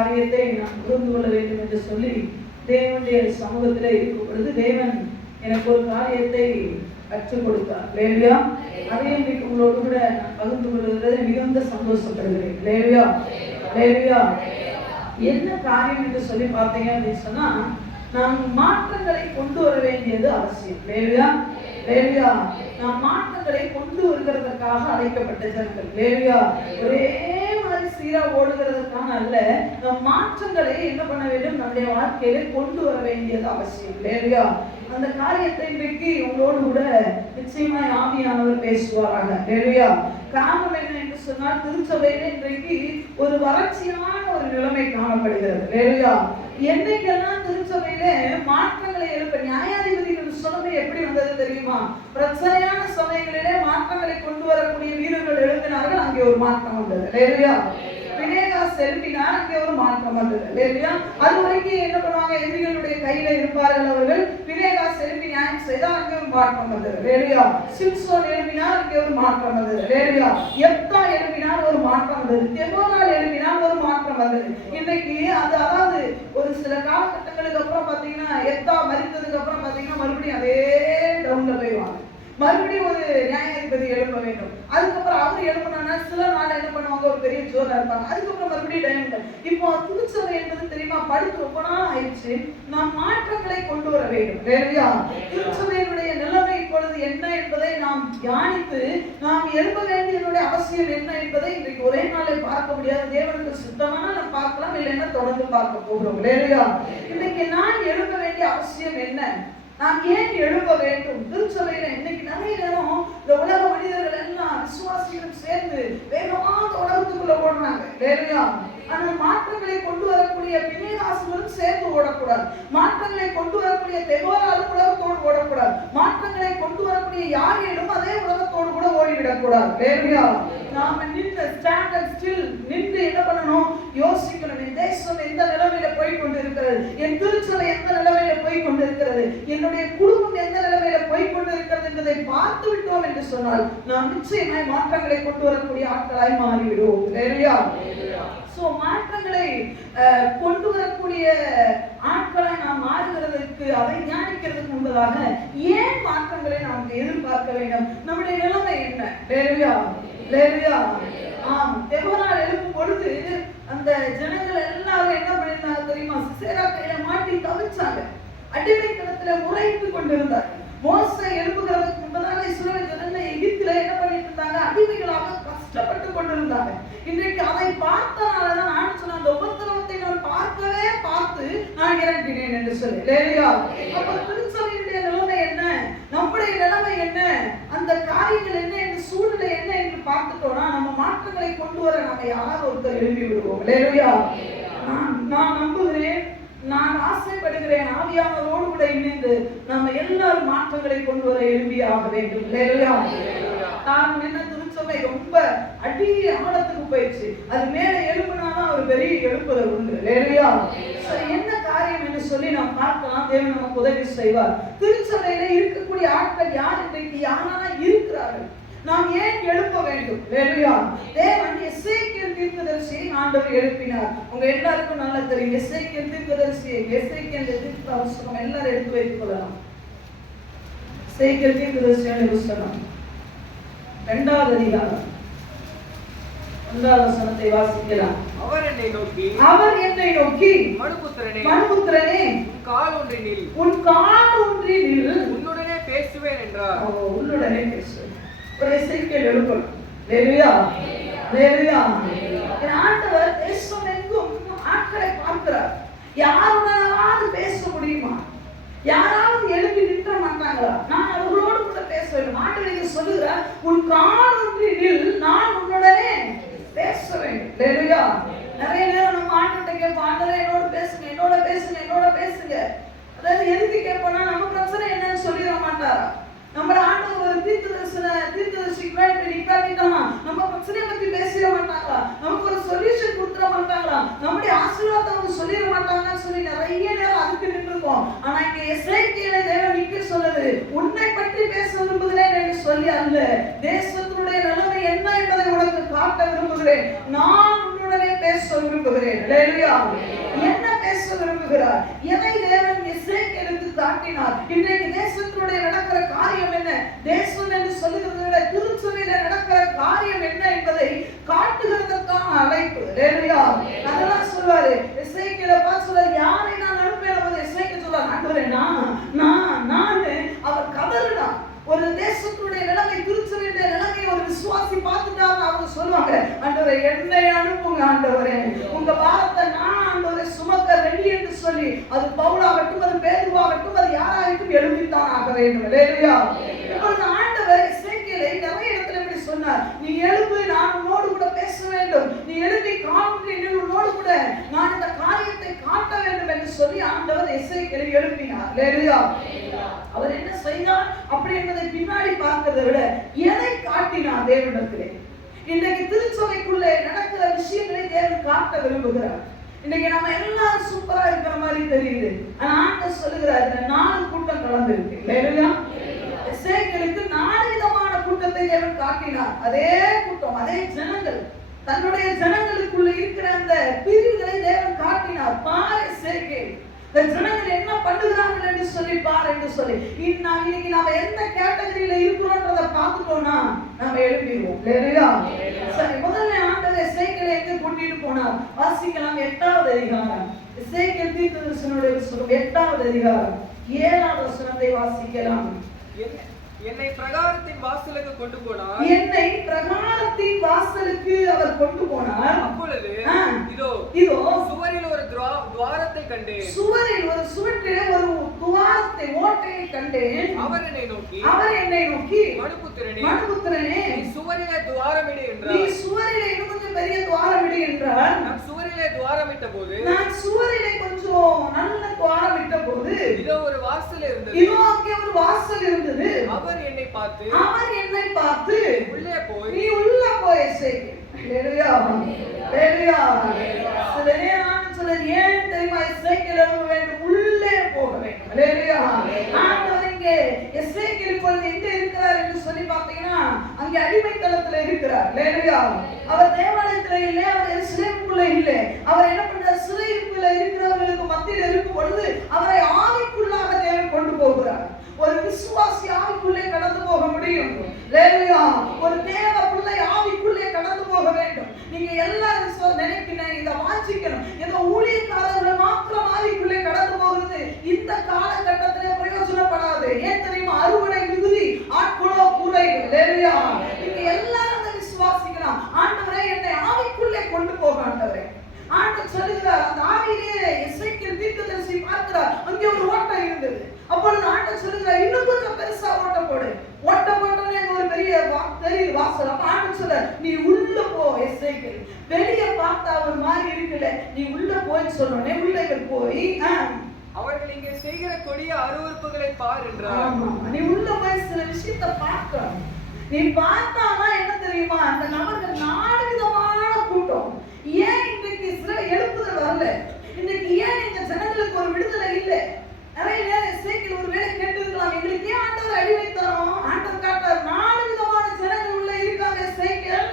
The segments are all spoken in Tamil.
காரியத்தை நான் புரிந்து கொள்ள வேண்டும் என்று சொல்லி தேவனுடைய சமூகத்தில் இருக்கும் பொழுது தேவன் எனக்கு ஒரு காரியத்தை கற்றுக் கொடுத்தார். லேலுயா. அதே இன்றைக்கு உங்களோடு கூட நான் பகிர்ந்து கொள்வதை மிகுந்த சந்தோஷப்படுகிறேன். லேலுயா. லேலுயா. என்ன காரியம் என்று சொல்லி பார்த்தீங்க அப்படின்னு சொன்னா, நாம் மாற்றங்களை கொண்டு வர வேண்டியது அவசியம். லேலுயா. லேலுயா. நாம் மாற்றங்களை கொண்டு வருகிறதற்காக அழைக்கப்பட்ட ஜனங்கள். லேலுயா. ஒரே மாதிரி சீரா ஓடுகிறதுக்கான அல்ல, நம் மாற்றங்களை என்ன பண்ண வேண்டும், நம்முடைய வாழ்க்கையில கொண்டு வர வேண்டியது அவசியம். லேலுயா. அந்த காரியத்தை இன்றைக்கு உங்களோடு கூட நிச்சயமாய் ஆவியானவர் பேசுவாராக. லேலுயா. காரணம் என்ன என்று சொன்னால், திருச்சபையில இன்றைக்கு ஒரு வறட்சியான ஒரு நிலைமை காணப்படுகிறது. லேலுயா. என்னைக்கெல்லாம் திருச்சபையில மாற்றங்களை எழுப்ப, நியாயாதிபதிகள் சொன்னது எப்படி வந்தது தெரியுமா? பிரச்சனையான சமயங்களிலே மாற்றங்களை கொண்டு வரக்கூடிய வீரர்கள் எழுப்பினார்கள், அங்கே ஒரு மாற்றம் வந்தது. லேலுயா. பினேகாஸ் எழுப்பினார், அங்கே ஒரு மாற்றம் வந்தது. லேலுயா. அது வரைக்கும் என்ன பண்ணுவாங்க, எதிரிகளுடைய கையில இருப்பார்கள் அவர்கள். பினேகாஸ் எழுப்பி நியாயம் செய்தால் அங்கே ஒரு மாற்றம் வந்தது. லேலுயா. சிம்சோன் எழுப்பினார், அங்கே ஒரு மாற்றம் வந்தது. லேலுயா. எப்தா எழுப்பினார், ஒரு மாற்றம் வந்தது. தெபோரால் எழுப்பினார், ஒரு மாற்றம் வந்தது. இன்றைக்கு அது அதாவது ஒரு சில காலகட்டங்களுக்கு அப்புறம் பாத்தீங்கன்னா, எப்தா மரித்ததுக்கு அப்புறம் பாத்தீங்கன்னா மறுபடியும் அதே டவுன்ல போயிடுவாங்க. மறுபடியும் ஒரு நியாயாதிபதி எழுப்ப வேண்டும். அதுக்கப்புறம் அவர் எழுப்பினா சில நாள் என்ன பண்ணுவாங்க, ஒரு பெரிய ஜோரா இருப்பாங்க. அதுக்கப்புறம் மறுபடியும் டைம். இப்போ திருச்சபை என்பது தெரியுமா, படுத்து ரொம்ப நாள் ஆயிடுச்சு. நாம் மாற்றங்களை கொண்டு வர வேண்டும். லேலுயா. திருச்சபையினுடைய நிலைமை இப்பொழுது என்ன என்பதை நாம் தியானித்து நாம் எழுப்ப வேண்டியதனுடைய அவசியம் என்ன என்பதை இன்றைக்கு ஒரே நாளில் பார்க்க முடியாது. தேவனுக்கு சுத்தமான நாம் பார்க்கலாம், இல்லைன்னா தொடர்ந்து பார்க்க போகிறோம். லேலுயா. இன்னைக்கு நான் எழுப்ப வேண்டிய அவசியம் என்ன, நாம் ஏன் எழுப்ப வேண்டும்? திருச்சபையில இன்னைக்கு நிறைய நேரம் இந்த உலக மனிதர்கள் எல்லாம் விசுவாசிகளும் சேர்ந்து வேகமாக உலகத்துக்குள்ள ஓடுறாங்க. லேலுயா. ஆனால் மாற்றங்களை கொண்டு வரக்கூடிய பினேகாசுகளும் சேர்ந்து ஓடக்கூடாது. மாற்றங்களை கொண்டு வரக்கூடிய தெபோராலும் உலகத்தோடு ஓடக்கூடாது. மாற்றங்களை கொண்டு வரக்கூடிய யாரையும் அதே உலகத்தோடு கூட ஓடிவிடக்கூடாது. லேலுயா. நாம நின்று ஸ்டாண்ட் அண்ட் ஸ்டில் நின்று என்ன பண்ணணும், யோசிக்கணும். என் தேசம் எந்த நிலைமையில போய் கொண்டிருக்கிறது, என் திருச்சபை எந்த நிலைமையில போய் கொண்டிருக்கிறது, என்னுடைய குடும்பம் எந்த நிலைமையில போய் கொண்டிருக்கிறது என்பதை பார்த்து விட்டோம் என்று சொன்னால் நாம் நிச்சயமாய் மாற்றங்களை கொண்டு வரக்கூடிய ஆட்களாய் மாறிவிடுவோம். லேலுயா. சோ மாற்றங்களை கொண்டு வரக்கூடிய ஆட்களாய் நாம் மாறுகிறதுக்கு, அதை ஞானிக்கிறதுக்கு முன்பதாக ஏன் மாற்றங்களை நாம் எதிர்பார்க்க வேண்டும்? நம்முடைய நிலைமை என்ன? லேலுயா. லேலுயா. ஆம். தெபோரால் எழுப்பும் பொழுது அந்த ஜனங்கள் எல்லாரும் என்ன பண்ணிருந்தாங்க தெரியுமா? சிசேரா கையில மாட்டி தவிச்சாங்க. அடிமைத்தனத்துல முறையிட்டு கொண்டிருந்தார்கள். மோசே எழுப்புகிறதுக்கு முன்பதாக இஸ்ரவேல் ஜனங்கள் எகிப்தில என்ன பண்ணிட்டு இருந்தாங்க, அடிமைகளாக கஷ்டப்பட்டு கொண்டிருந்தாங்க. இன்றைக்கு அதை பார்த்தனாலதான் நான் சொன்ன, அந்த உபத்திரவத்தை நான் பார்க்கவே பார்த்து நான் இறங்கினேன் என்று சொல்லி. லேலுயா. அப்ப திருச்சபையுடைய நிலைமை என்ன, நம்முடைய நிலைமை என்ன, அந்த காரியங்கள் என்ன, இந்த சூழ்நிலை என்ன என்று பார்த்துட்டோம்னா நம்ம மாற்றங்களை கொண்டு வர நம்ம யாராவது ஒருத்தர் எழுப்பி விடுவோம். லேலுயா. நான் நம்புகிறேன், நான் ஆசைப்படுகிறேன், ஆவியானவரோடு கூட இணைந்து நம்ம எல்லாரும் மாற்றங்களை கொண்டு வர எழுப்பியாக வேண்டும். லேலுயா. காரணம் என்ன, திருச்சபை ரொம்ப அடி ஆழத்துக்கு போயிடுச்சு. அது மேல எழுப்புனாதான் ஒரு பெரிய எழுப்புதல் உண்டு. லேலுயா. என்ன காரியம் என்று சொல்லி நாம் பார்க்கலாம். தேவன் நமக்கு உதவி செய்வார். திருச்சபையில இருக்கக்கூடிய ஆட்கள் யார், இன்றைக்கு யாரெல்லாம் இருக்கிறார்கள், நாம் ஏன் எழுப்ப வேண்டும்? லேலுயா. தேவன் எசேக்கியேல் தீர்க்கதரிசியை ஆண்டவர் எழுப்பினார். உங்க எல்லாருக்கும் நல்லா தெரியும். எசேக்கியேல் தீர்க்கதரிசி, எசேக்கியேல் தீர்க்க புத்தகம் எல்லாரும் எடுத்து வைத்துக் கொள்ளலாம். எசேக்கியேல் தீர்க்கதரிசியான புத்தகம் 2வது அதிகாரம் 1வது வசனத்தை வாசிக்கலாம். அவர் என்னை நோக்கி மனுபுத்திரனே, உன் கால் ஊன்றி நில், உன்னுடனே பேசுவேன் என்றார். உன்னுடனே பேசுவேன். ஒரு எசேக்கியேல் எழுப்பணும். லேலுயா. லேலுயா. ஆண்டவர் தேசம் எங்கும் ஆட்களை பார்க்கிறார். யாருடனாவது பேச முடியுமா? யாராவது எழுப்பி நிற்க மாட்டாங்களா? நான் அவர்களோடு கூட பேச வேண்டும். ஆண்டவர் சொல்லுகிறார், உன் கால் ஊன்றி நில், நான் உன்னுடனே பேச வேண்டும். லேலுயா. நிறைய நேரம் நம்ம ஆண்டவர்கிட்ட கேட்போம், ஆண்டவரே என்னோட பேசுங்க, என்னோட பேசுங்க, என்னோட பேசுங்க. அதாவது எதுக்கு கேட்போம்னா, நம்ம பிரச்சனை என்னன்னு சொல்லிட மாட்டாரா? நம்ம ஆண்டவர் ஒரு தீர்க்கதரிசிக்கு நிப்பாட்டிட்டோம்னா நம்ம பிரச்சனையை பத்தி பேசிட மாட்டாங்களா? நமக்கு ஒரு சொல்யூஷன் கொடுத்துட மாட்டாங்களா? நம்முடைய ஆசீர்வாதத்தை அவங்க சொல்லிட மாட்டாங்கன்னு சொல்லி நிறைய நேரம் அதுக்கு நின்றுருக்கோம். ஆனா இங்க எசேக்கியேலை தேவன் நிக்க சொல்லுது, உன்னை பற்றி பேச விரும்புகிறேன் என்று சொல்லி அல்ல, தேசத்தினுடைய நிலைமை என்ன என்பதை உனக்கு காட்ட விரும்புகிறேன், நான் உன்னுடனே பேச விரும்புகிறேன். அல்லேலூயா. என்ன பேச விரும்புகிறார்? எதை தேவன் எசேக்கியேலுக்கு காட்டினார்? இன்றைக்கு தேசத்தினுடைய நடக்கிற காரியம் என்ன? தேசம் என்று சொல்லுகிறதை விட திருச்சபையில நடக்கிற காரியம் என்ன என்பதை காட்டுகிறதற்கான அழைப்பு. அல்லேலூயா. அதெல்லாம் சொல்வாரு. எசேக்கியேலை பார்த்து சொல்றாரு, யாரை நான் அனுப்புவேன் போது எசேக்கியேல் சொல்றார், ஆண்டவரே நான் அவர் கதறினார். ஒரு தேசத்துடைய நிலைமை, திருச்சபையுடைய நிலைமை ஒரு விசுவாசி பார்த்துட்டாங்க, அவங்க சொல்லுவாங்க, ஆண்டவரே என்னை அனுப்புங்க ஆண்டவரே, உங்க பாரத்தை நான் ஆண்டவரே சுமக்க ரெடி என்று சொல்லி, அது பவுலாகட்டும், அது பேதுருவாகட்டும், அது யாராகட்டும் எழுப்பித்தான் ஆக வேண்டும். அல்லேலூயா. இப்பொழுது ஆண்டவர் எசேக்கியேலை நிறைய இடத்துல இப்படி சொன்னார், நீ எழுப்பு, நான் உன்னோடு கூட பேச வேண்டும், நீ எழுப்பி காண்கிறேன், உன்னோடு கூட நான் இந்த காரியத்தை காட்ட வேண்டும் என்று சொல்லி ஆண்டவர் எசேக்கியேலை எழுப்பினார். அல்லேலூயா. அவர் என்ன செய்தார் அப்படி என்பதை பின்னாடி பார்க்கிறதை விட எதை காட்டினார் தேவனிடத்திலே? இன்றைக்கு திருச்சபைக்குள்ளே நடக்கிற விஷயங்களை தேவன் காட்ட விரும்புகிறார். இன்னைக்கு நம்ம எல்லாரும் சூப்பரா இருக்கிற மாதிரி தெரியுது, ஆனா ஆண்டவர் சொல்லுகிறார், 4 கூட்டம் கலந்திருக்கு. இல்லையா? எசேக்கியேலுக்கு 4 விதமான கூட்டத்தை தேவன் காட்டினார். அதே கூட்டம், அதே ஜனங்கள், தன்னுடைய ஜனங்களுக்குள்ள இருக்கிற அந்த பிரிவுகளை தேவன் காட்டினார். பாரு எசேக்கியேல், இந்த ஜனங்கள் என்ன பண்ணுகிறார்கள் என்று சொல்லி பார் என்று சொல்லி, இன்னைக்கு நாம எந்த கேட்டகரியில இருக்கிறோம்ன்றத பார்த்துட்டோம்னா நாம எழுப்பிடுவோம். இல்லையா? சரி, முதல்ல ஆண்டவர் எசேக்கியேலை எங்க கூட்டிட்டு போனார்? வாசிக்கலாம் 8வது அதிகாரம். எசேக்கியேல் தீர்க்கதரிசனுடைய புத்தகம் 8வது அதிகாரம் 7வது வசனத்தை வாசிக்கலாம். என்னை பிரகாரத்தின் வாசலுக்கு கொண்டு போனார். என்னை பிரகாரத்தின் வாசலுக்கு அவர் கொண்டு போனார். அப்பொழுது இதோ சுவரில் ஒரு துவாரத்தை கண்டேன். சுவரில் ஒரு சுவற்றிலே ஒரு துவாரத்தை, ஓட்டையை கண்டேன். அவர் என்னை நோக்கி மனுபுத்திரனே, நீ சுவரிலே துவாரமிடு என்றார். நீ சுவரிலே இன்னும் கொஞ்சம் பெரிய துவாரமிடு என்றார். நான் சுவரிலே துவாரமிட்ட போது, நான் சுவரிலே கொஞ்சம் நல்ல துவாரமிட்ட போது, இதோ ஒரு வாசல் இருந்தது. இதோ அங்கே ஒரு வாசல் இருந்தது. அவர் என்னை பார்த்து உள்ளே போய், நீ உள்ள போய் எசேக்கியேல். அல்லேலூயா. அல்லேலூயா. சில நேரம் சொல்றது ஏன் தெரியுமா? எசேக்கியேல் எழும்ப வேண்டும், உள்ளே போக வேண்டும். அல்லேலூயா. ஆண்டவர் இங்கே எசேக்கியேல் இப்பொழுது எங்க இருக்கிறார் என்று சொல்லி பார்த்தீங்கன்னா, அங்கே அடிமைத்தனத்துல இருக்கிறார். அல்லேலூயா. அவர் தேவாலயத்துல இல்லை, அவர் எருசலேமுக்குள்ள இல்லை. அவர் என்ன பண்றார்? சிறையிருப்புல இருக்கிறவர்களுக்கு மத்தியில் இருக்கும் பொழுது அவரை ஆவிக்குள்ளாக தேவன் கொண்டு போகிறார். ஒரு விசுவாசி ஆவிக்குள்ளே கடந்து போக முடியும். அல்லேலூயா. ஒரு தேவ பிள்ளை ஆவிக்குள்ளே கடந்து போக வேண்டும். நீங்க எல்லாரும் நினைக்கணும், இதை வாசிக்கணும், ஏதோ ஊழியக்காரர்கள் மாத்திரம் ஆவிக்குள்ளே கடந்து போகிறது இந்த காலகட்டத்திலே பிரயோஜனப்படாது. ஏன் தெரியுமா? அறுவடை மிகுதி, ஆட்களோ குறைவு. அல்லேலூயா. நீங்க எல்லாரும் அதை விசுவாசிக்கலாம். ஆண்டவரே என்னை ஆவிக்குள்ளே கொண்டு போக ஆண்டவரே. ஆண்டவர் சொல்லுகிறார், அந்த ஆவியிலே எசேக்கியேல் தீர்க்கதரிசி பார்க்கிறார், அங்கே ஒரு ஓட்டை இருந்தது. அப்பொழுது ஆண்டவர் சொல்லுகிறார், இன்னும் கொஞ்சம் பெருசா ஓட்ட போடு. ஓட்ட போட்டோன்னே ஒரு பெரிய தெரியுது வாசல். அப்ப ஆண்டவர் சொல்றார், நீ உள்ள போ எசேக்கியேல். வெளியே பார்த்தா ஒரு மாதிரி இருக்குல்ல, நீ உள்ள போய் சொன்னோடனே உள்ளே போய், அவர்கள் இங்கே செய்கிற கொடிய அருவருப்புகளை பார் என்றார். ஆமா, நீ உள்ள போய் சில விஷயத்தை பார்க்கணும். நீ பார்த்தாதான் என்ன தெரியுமா? அந்த நபர்கள் 4 விதமான கூட்டம். ஏன் இன்றைக்கு எழுப்புதல் வரல? இன்னைக்கு ஏன் இந்த ஜனங்களுக்கு ஒரு விடுதலை இல்லை? நிறைய நேரம் எசேக்கியேல் ஒரு வேளை கேட்டிருக்கலாம், எங்களுக்கு ஏன் ஆண்டவர் அடி வைத்தாரோ? ஆண்டவர் காட்டார், 4 விதமான ஜனங்கள் உள்ள இருக்காங்க எசேக்கியேல்.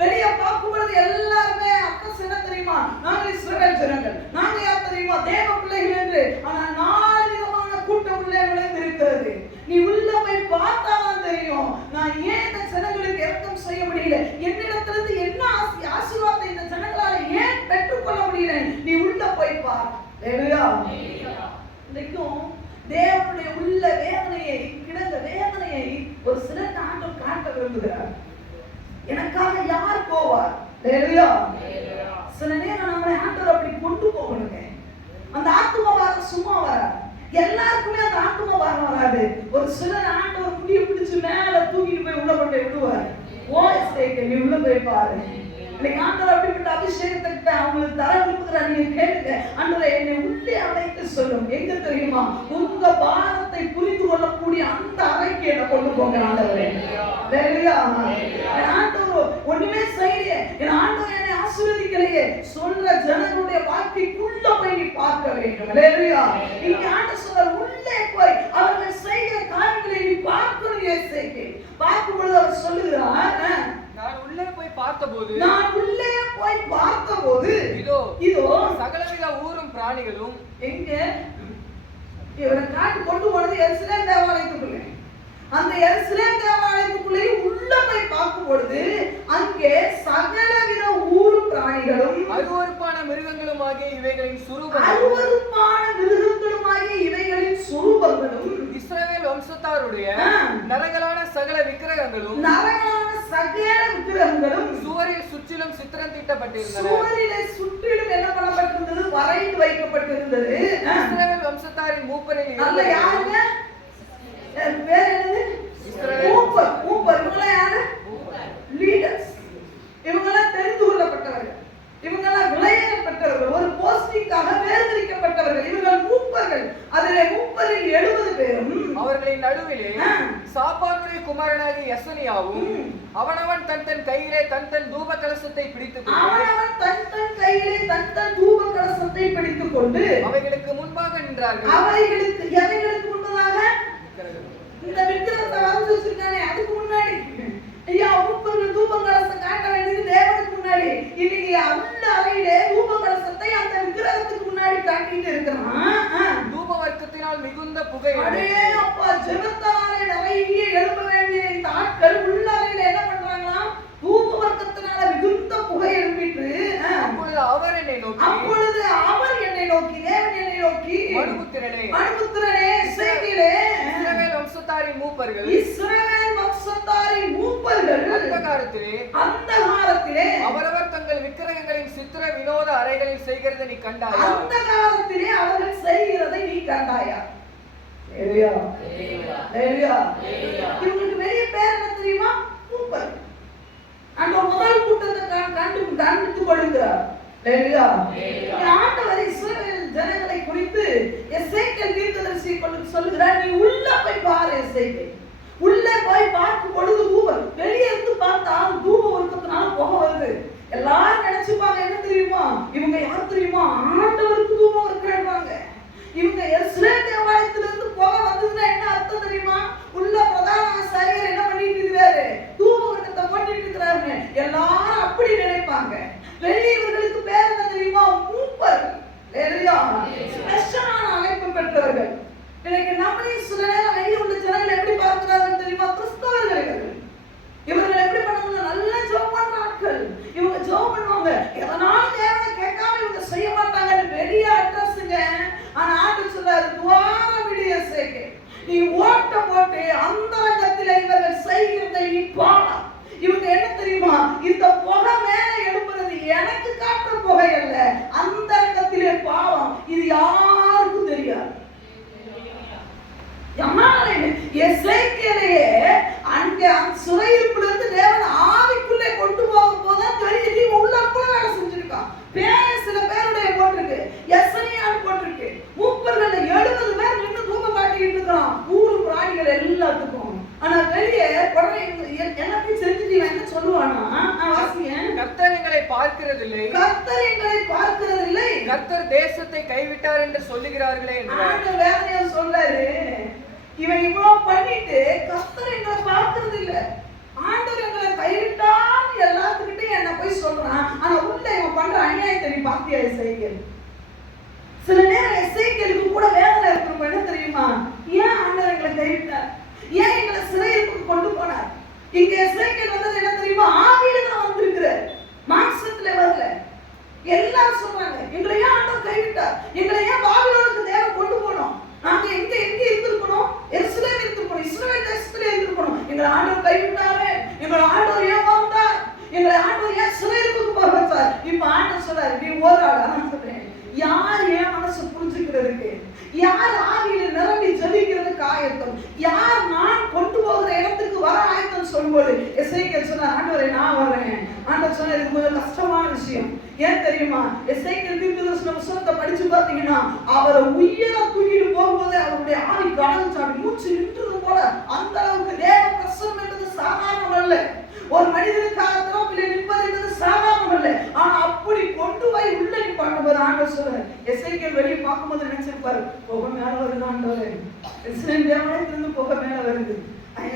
வெளியே பார்க்கும் பொழுது எல்லாருமே அக்கஸ் என்ன தெரியுமா? நாங்கள் இஸ்ரவேல் ஜனங்கள், நாங்க யார் தெரியுமா? தேவ பிள்ளைகள் என்று. ஆனா 4 விதமான கூட்டம் உள்ளே நுழைந்து இருக்கிறது. நீ உள்ள போய் பார்த்தாதான் தெரியும், நான் ஏன் இந்த ஜனங்களுக்கு இரக்கம் செய்ய முடியல, என்னிடத்திலிருந்து என்ன ஆசீர்வாதத்தை இந்த ஜனங்களால ஏன் பெற்றுக்கொள்ள முடியல. நீ உள்ள போய் பார். அல்லேலூயா. இன்னைக்கும் தேவனுடைய உள்ள வேதனையை, கிடந்த வேதனையை ஒரு சிலர் ஆண்டவர் காட்ட விரும்புகிறார். எனக்காக யார் போவார்? அல்லேலூயா. சில நேரம் நம்மளை ஆண்டவர் அப்படி கொண்டு போகணுங்க. அந்த ஆத்தும வாரம் சும்மா வராது. எல்லாருக்குமே அந்த ஆத்தும வாரம் வராது. ஒரு சிலர் ஆண்டவர் முடிய பிடிச்சு மேல தூக்கிட்டு போய் உள்ள கொண்டு விடுவார். நீ உள்ள போய் பாரு. இன்னைக்கு ஆண்டவர் அப்படிப்பட்ட அபிஷேகத்தை அவங்களுக்கு தர விரும்புகிறார். நீங்க கேளுங்க, ஆண்டவரே என்னை உள்ளே அழைத்து சொல்லும். எங்க தெரியுமா? உங்க பாரத்தை புரிந்து கொள்ளக்கூடிய அந்த அறைக்கு என்ன கொண்டு போங்க ஆண்டவரே. அல்லேலூயா. என் ஆண்டவர் ஒண்ணுமே செய்யலையே, என் ஆண்டவர் என்னை ஆசீர்வதிக்கலையே சொல்ற ஜனங்களுடைய வாழ்க்கைக்குள்ள போய் நீ பார்க்க வேண்டும். அல்லேலூயா. இங்க ஆண்டவர் சொல்றார், உள்ளே போய் அவர்கள் செய்கிற காரியங்களை நீ பார்க்கணும். எசேக்கியேல் பார்க்கும் பொழுது அவர் சொல்லுகிறார், நான் உள்ளே போய் பார்த்தபோது, இதோ இதோ சகலவித ஊரும் பிராணிகளும் எங்க இவரை காட்டு கொண்டு போனது எருசலேம் தேவாலயத்துக்குள்ளே. அந்த எருசலேம் தேவாலயத்துக்குள்ளே உள்ள போய் பார்க்கும் பொழுது அங்கே சகலவித ஊரும் பிராணிகளும் அருவருப்பான மிருகங்களும் ஆகிய இவைகளின் சுரூபங்களும் இஸ்ரவேல் வம்சத்தாருடைய நரகலான சகல விக்கிரகங்களும் சுவரில் சுற்றிலும் சித்திரம் தீட்டப்பட்டிருந்தன. சுவரிலே சுற்றிலும் என்ன பண்ணப்பட்டிருந்தது? வரைந்து வைக்கப்பட்டிருந்தது. இஸ்ரவேல் வம்சத்தாரின் மூப்பரில் அல்ல யாருங்க? பேர் என்னது? மூப்பர். மூப்பர் இவங்க யாரு? லீடர்ஸ். இவங்கெல்லாம் தெரிந்து கொள்ளப்பட்டவர்கள், இவங்கெல்லாம் விளையாடப்பட்டவர்கள், ஒரு போஸ்டிங்காக வேறுதிரிக்கப்பட்டவர்கள். இவர்கள் மூப்பர்கள். அதிலே மூப்பரில் 70 பேரும் அவர்களின் நடுவிலே சாப்பானுடைய குமாரனாகிய யசனியாவும் அவனவன் தன் தன் கையிலே தன் தன் தூப கலசத்தை பிடித்துக் கொண்டு அவைகளுக்கு முன்பாக நின்றார்கள். அவைகளுக்கு எவைகளுக்கு முன்பதாக? இந்த விக்கிரகத்தை வரைஞ்சு வச்சிருக்கானே அதுக்கு முன்னாடி ஐயா மூப்பர்கள் தூப கலசம் காட்ட வேண்டியது தேவனுக்கு முன்னாடி. இன்னைக்கு அந்த அறையிலே தூப கலசத்தை அந்த விக்கிரகத்துக்கு முன்னாடி காட்டிட்டு இருக்கிறான். தூப வர்க்கத்தினால் மிகுந்த புகை. அடே அப்பா, ஜெபத்தாலே நிறைய எழுப்ப வேண்டிய இந்த ஆட்கள் உள்ள அறையில என்ன பண்றாங்களா? தூப வர்க்கத்தினால மிகுந்த புகை எழுப்பிட்டு அப்பொழுது அவர் என்னை நோக்கி தேவன் என்னை நோக்கி மனுபுத்திரனே இஸ்ரவேல் வம்சத்தாரின் மூப்பர்கள் அந்தகாரத்திலே அவரவர் தங்கள் விக்கிரகங்களின் சித்திர வினோத அறைகளில் செய்கிறதை நீ கண்டாயா? அந்தகாரத்திலே அவர்கள் செய்கிறதை நீ கண்டாயா? இவங்களுக்கு பெரிய பேர் என்ன தெரியுமா? மூப்பர். அந்த முதல் கூட்டத்தை கண்டித்துக் கொள்கிறார். ஆண்டவர் இஸ்ரவேல் ஜனங்களை குறித்து எசேக்கியேல் தீர்க்கதரிசி சொல்லுகிறார், நீ உள்ள போய் பாரு. எசேக்கியேல் உள்ளே போய் பார்க்கும் பொழுது தூபம், வெளியே இருந்து பார்த்தா தூப வர்க்கத்தினால புகை வருது. எல்லாரும் நினைச்சுப்பாங்க என்ன தெரியுமா? இவங்க யார் தெரியுமா? ஆண்டவருக்கு தூபம் வர்க்கிறாங்க. இவங்க எருசலேம் தேவாலயத்திலிருந்து புகை வந்ததுன்னா என்ன அர்த்தம் தெரியுமா? உள்ள பிரதான ஆசாரியர் என்ன பண்ணிட்டு இருக்கிறாரு? தூப வர்க்கத்தை போட்டுட்டு இருக்கிறாரு. எல்லாரும் அப்படி நினைப்பாங்க. வெளியே இவர்களுக்கு பேர் என்ன தெரியுமா? மூப்பர்கள். ஸ்பெஷலான அழைப்பு பெற்றவர்கள். இன்னைக்கு நம்மளே சில நேரம் வெளியே உள்ள ஜனங்கள் எப்படி பார்க்கிறார்கள் தெரியுமா? கிறிஸ்தவர்கள். இவர்கள் எப்படி பண்ணுவாங்க? நல்ல ஜெபம் பண்ற ஆட்கள். இவங்க ஜெபம் பண்ணுவாங்க, எதனாலும் தேவனை கேட்காம இவங்க செய்ய மாட்டாங்க. வெளிய அட்ரஸ்ங்க. ஆனா ஆண்டவர் சொல்றாரு, துவாரம் விடிய சேகே, நீ ஓட்ட போட்டு அந்தரங்கத்திலே இவர்கள் செய்கிறதை நீ பார். இவங்க என்ன தெரியுமா? இந்த புகை மேல எழுப்புறது எனக்கு காட்டுற புகை அல்ல, அந்தரங்கத்திலே பாவம். இது யாருக்கும் தெரியாது. எசேக்கியேலையே அங்கே சிறையிருப்பிலிருந்து தேவன் ஆவிக்குள்ளே கொண்டு போகும் போதுதான் தெரியும் நீ உள்ளக்குள்ள வேலை செஞ்சிருக்கான். பேரை சில பேருடைய போட்டிருக்கு, எசனியான் போட்டிருக்கு. மூப்பர்கள் 70 பேர் நின்று தூபம் காட்டிட்டு இருக்கிறான், ஊரு பிராணிகள் எல்லாத்துக்கும். ஆனா வெளியே எல்லாத்தையும் செஞ்சுட்டு என்ன சொல்லுவானா? கர்த்தர் எங்களை பார்க்கிறதில்லை, கர்த்தர் தேசத்தை கைவிட்டார் என்று சொல்லுகிறார்களே என்று வேதனையா சொல்றாரு. இவன் இவ்வளவு பண்ணிட்டு கர்த்தர் எங்களை பார்க்கிறது இல்ல, ஆண்டவர் எங்களை கைவிட்டார் எல்லாத்துக்கிட்டையும் என்ன போய் சொல்றான். ஆனா உள்ள இவன் பண்ற அநியாயத்தை நீ பாத்தியா? எசேக்கியேல் சில நேரம் எசேக்கியேலுக்கு கூட வேதனை இருக்கிறப்ப என்ன தெரியுமா? ஏன் ஆண்டவர் எங்களை கைவிட்டார்? ஏன் எங்களை சிறையிருப்புக்கு கொண்டு போனார்? இங்க எசேக்கியேல் வந்தது என்ன தெரியுமா? ஆவியில தான் வந்திருக்கிறார், மாம்சத்துல வரல. எல்லாரும் சொல்றாங்க, எங்களை ஏன் ஆண்டவர் கைவிட்டார்? எங்களை ஏன் பாபிலோனுக்கு தேவன் கொண்டு போனோம்? நாங்க எங்க இருந்திருக்கணும்? எருசலேம் இருந்திருக்கணும், இஸ்ரவேல் தேசத்துல இருந்திருக்கணும். எங்களை ஆண்டவர் கைவிட்டாரு, எங்களை ஆண்டவர் ஏன் வந்தார்? எங்களை ஆண்டவர் ஏன் சிறையிருப்புக்கு போக வச்சார்? இப்ப ஆண்டவர் சொல்றாரு, நீ ஒரு ஆள். நான் சொல்றேன், யார் ஏன் மனசு புரிஞ்சுக்கிறதுக்கு, யார் ஆவியில நிரம்பி ஜெபிக்கிறதுக்கு ஆயத்தம், யார் நான் கொண்டு போகிற இடத்துக்கு வர ஆயத்தம் சொல்லும்போது எசேக்கியேல் சொன்னார், ஆண்டவரே நான் வர்றேன். ஆண்டவர் சொன்னார், இது கொஞ்சம் கஷ்டமான விஷயம். ஏன் தெரியுமா? எசேக்கியேல் தீர்க்கதரிசன புத்தகத்தை படிச்சு பார்த்தீங்கன்னா அவரை உயிர தூக்கிட்டு போகும்போது அவருடைய ஆவி கடந்துச்சாடி மூச்சு நின்றது போல. அந்த அளவுக்கு தேவ பிரசன்னம் என்பது சாதாரணம் அல்ல. ஒரு மனிதனுக்காக திறப்பிலே நிற்பது என்பது சாதாரணம் அல்ல. ஆனா அப்படி கொண்டு போய் உள்ள நிப்பாட்டும்போது ஆண்டவர் சொல்றார், எசேக்கியேல் வெளியே பார்க்கும்போது நினைச்சிருப்பாரு, புகை மேல வருது ஆண்டவரே, எருசலேம் தேவாலயத்திலிருந்து புகை மேல வருது.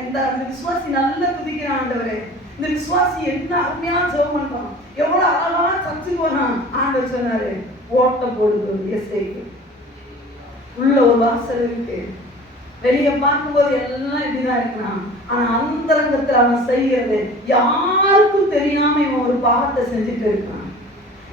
அந்த விசுவாசி நல்லா துதிக்கிறான், ஆண்டவரே இந்த விசுவாசி என்ன அருமையா ஜெபம் பண்றான், எவ்வளவு அழகா சர்ச்சுக்கு போனான். ஆண்டவர் சொன்னாரு, ஓட்டம் போடுகிறது எஸ்ஐக்கு. உள்ள ஒரு வாசல் இருக்கு. வெளியே பார்க்கும்போது எல்லாம் இப்படிதான் இருக்கான். ஆனா அந்தரங்கத்துல அவன் செய்யறது யாருக்கும் தெரியாம இவன் ஒரு பாவத்தை செஞ்சுட்டு இருக்கான்.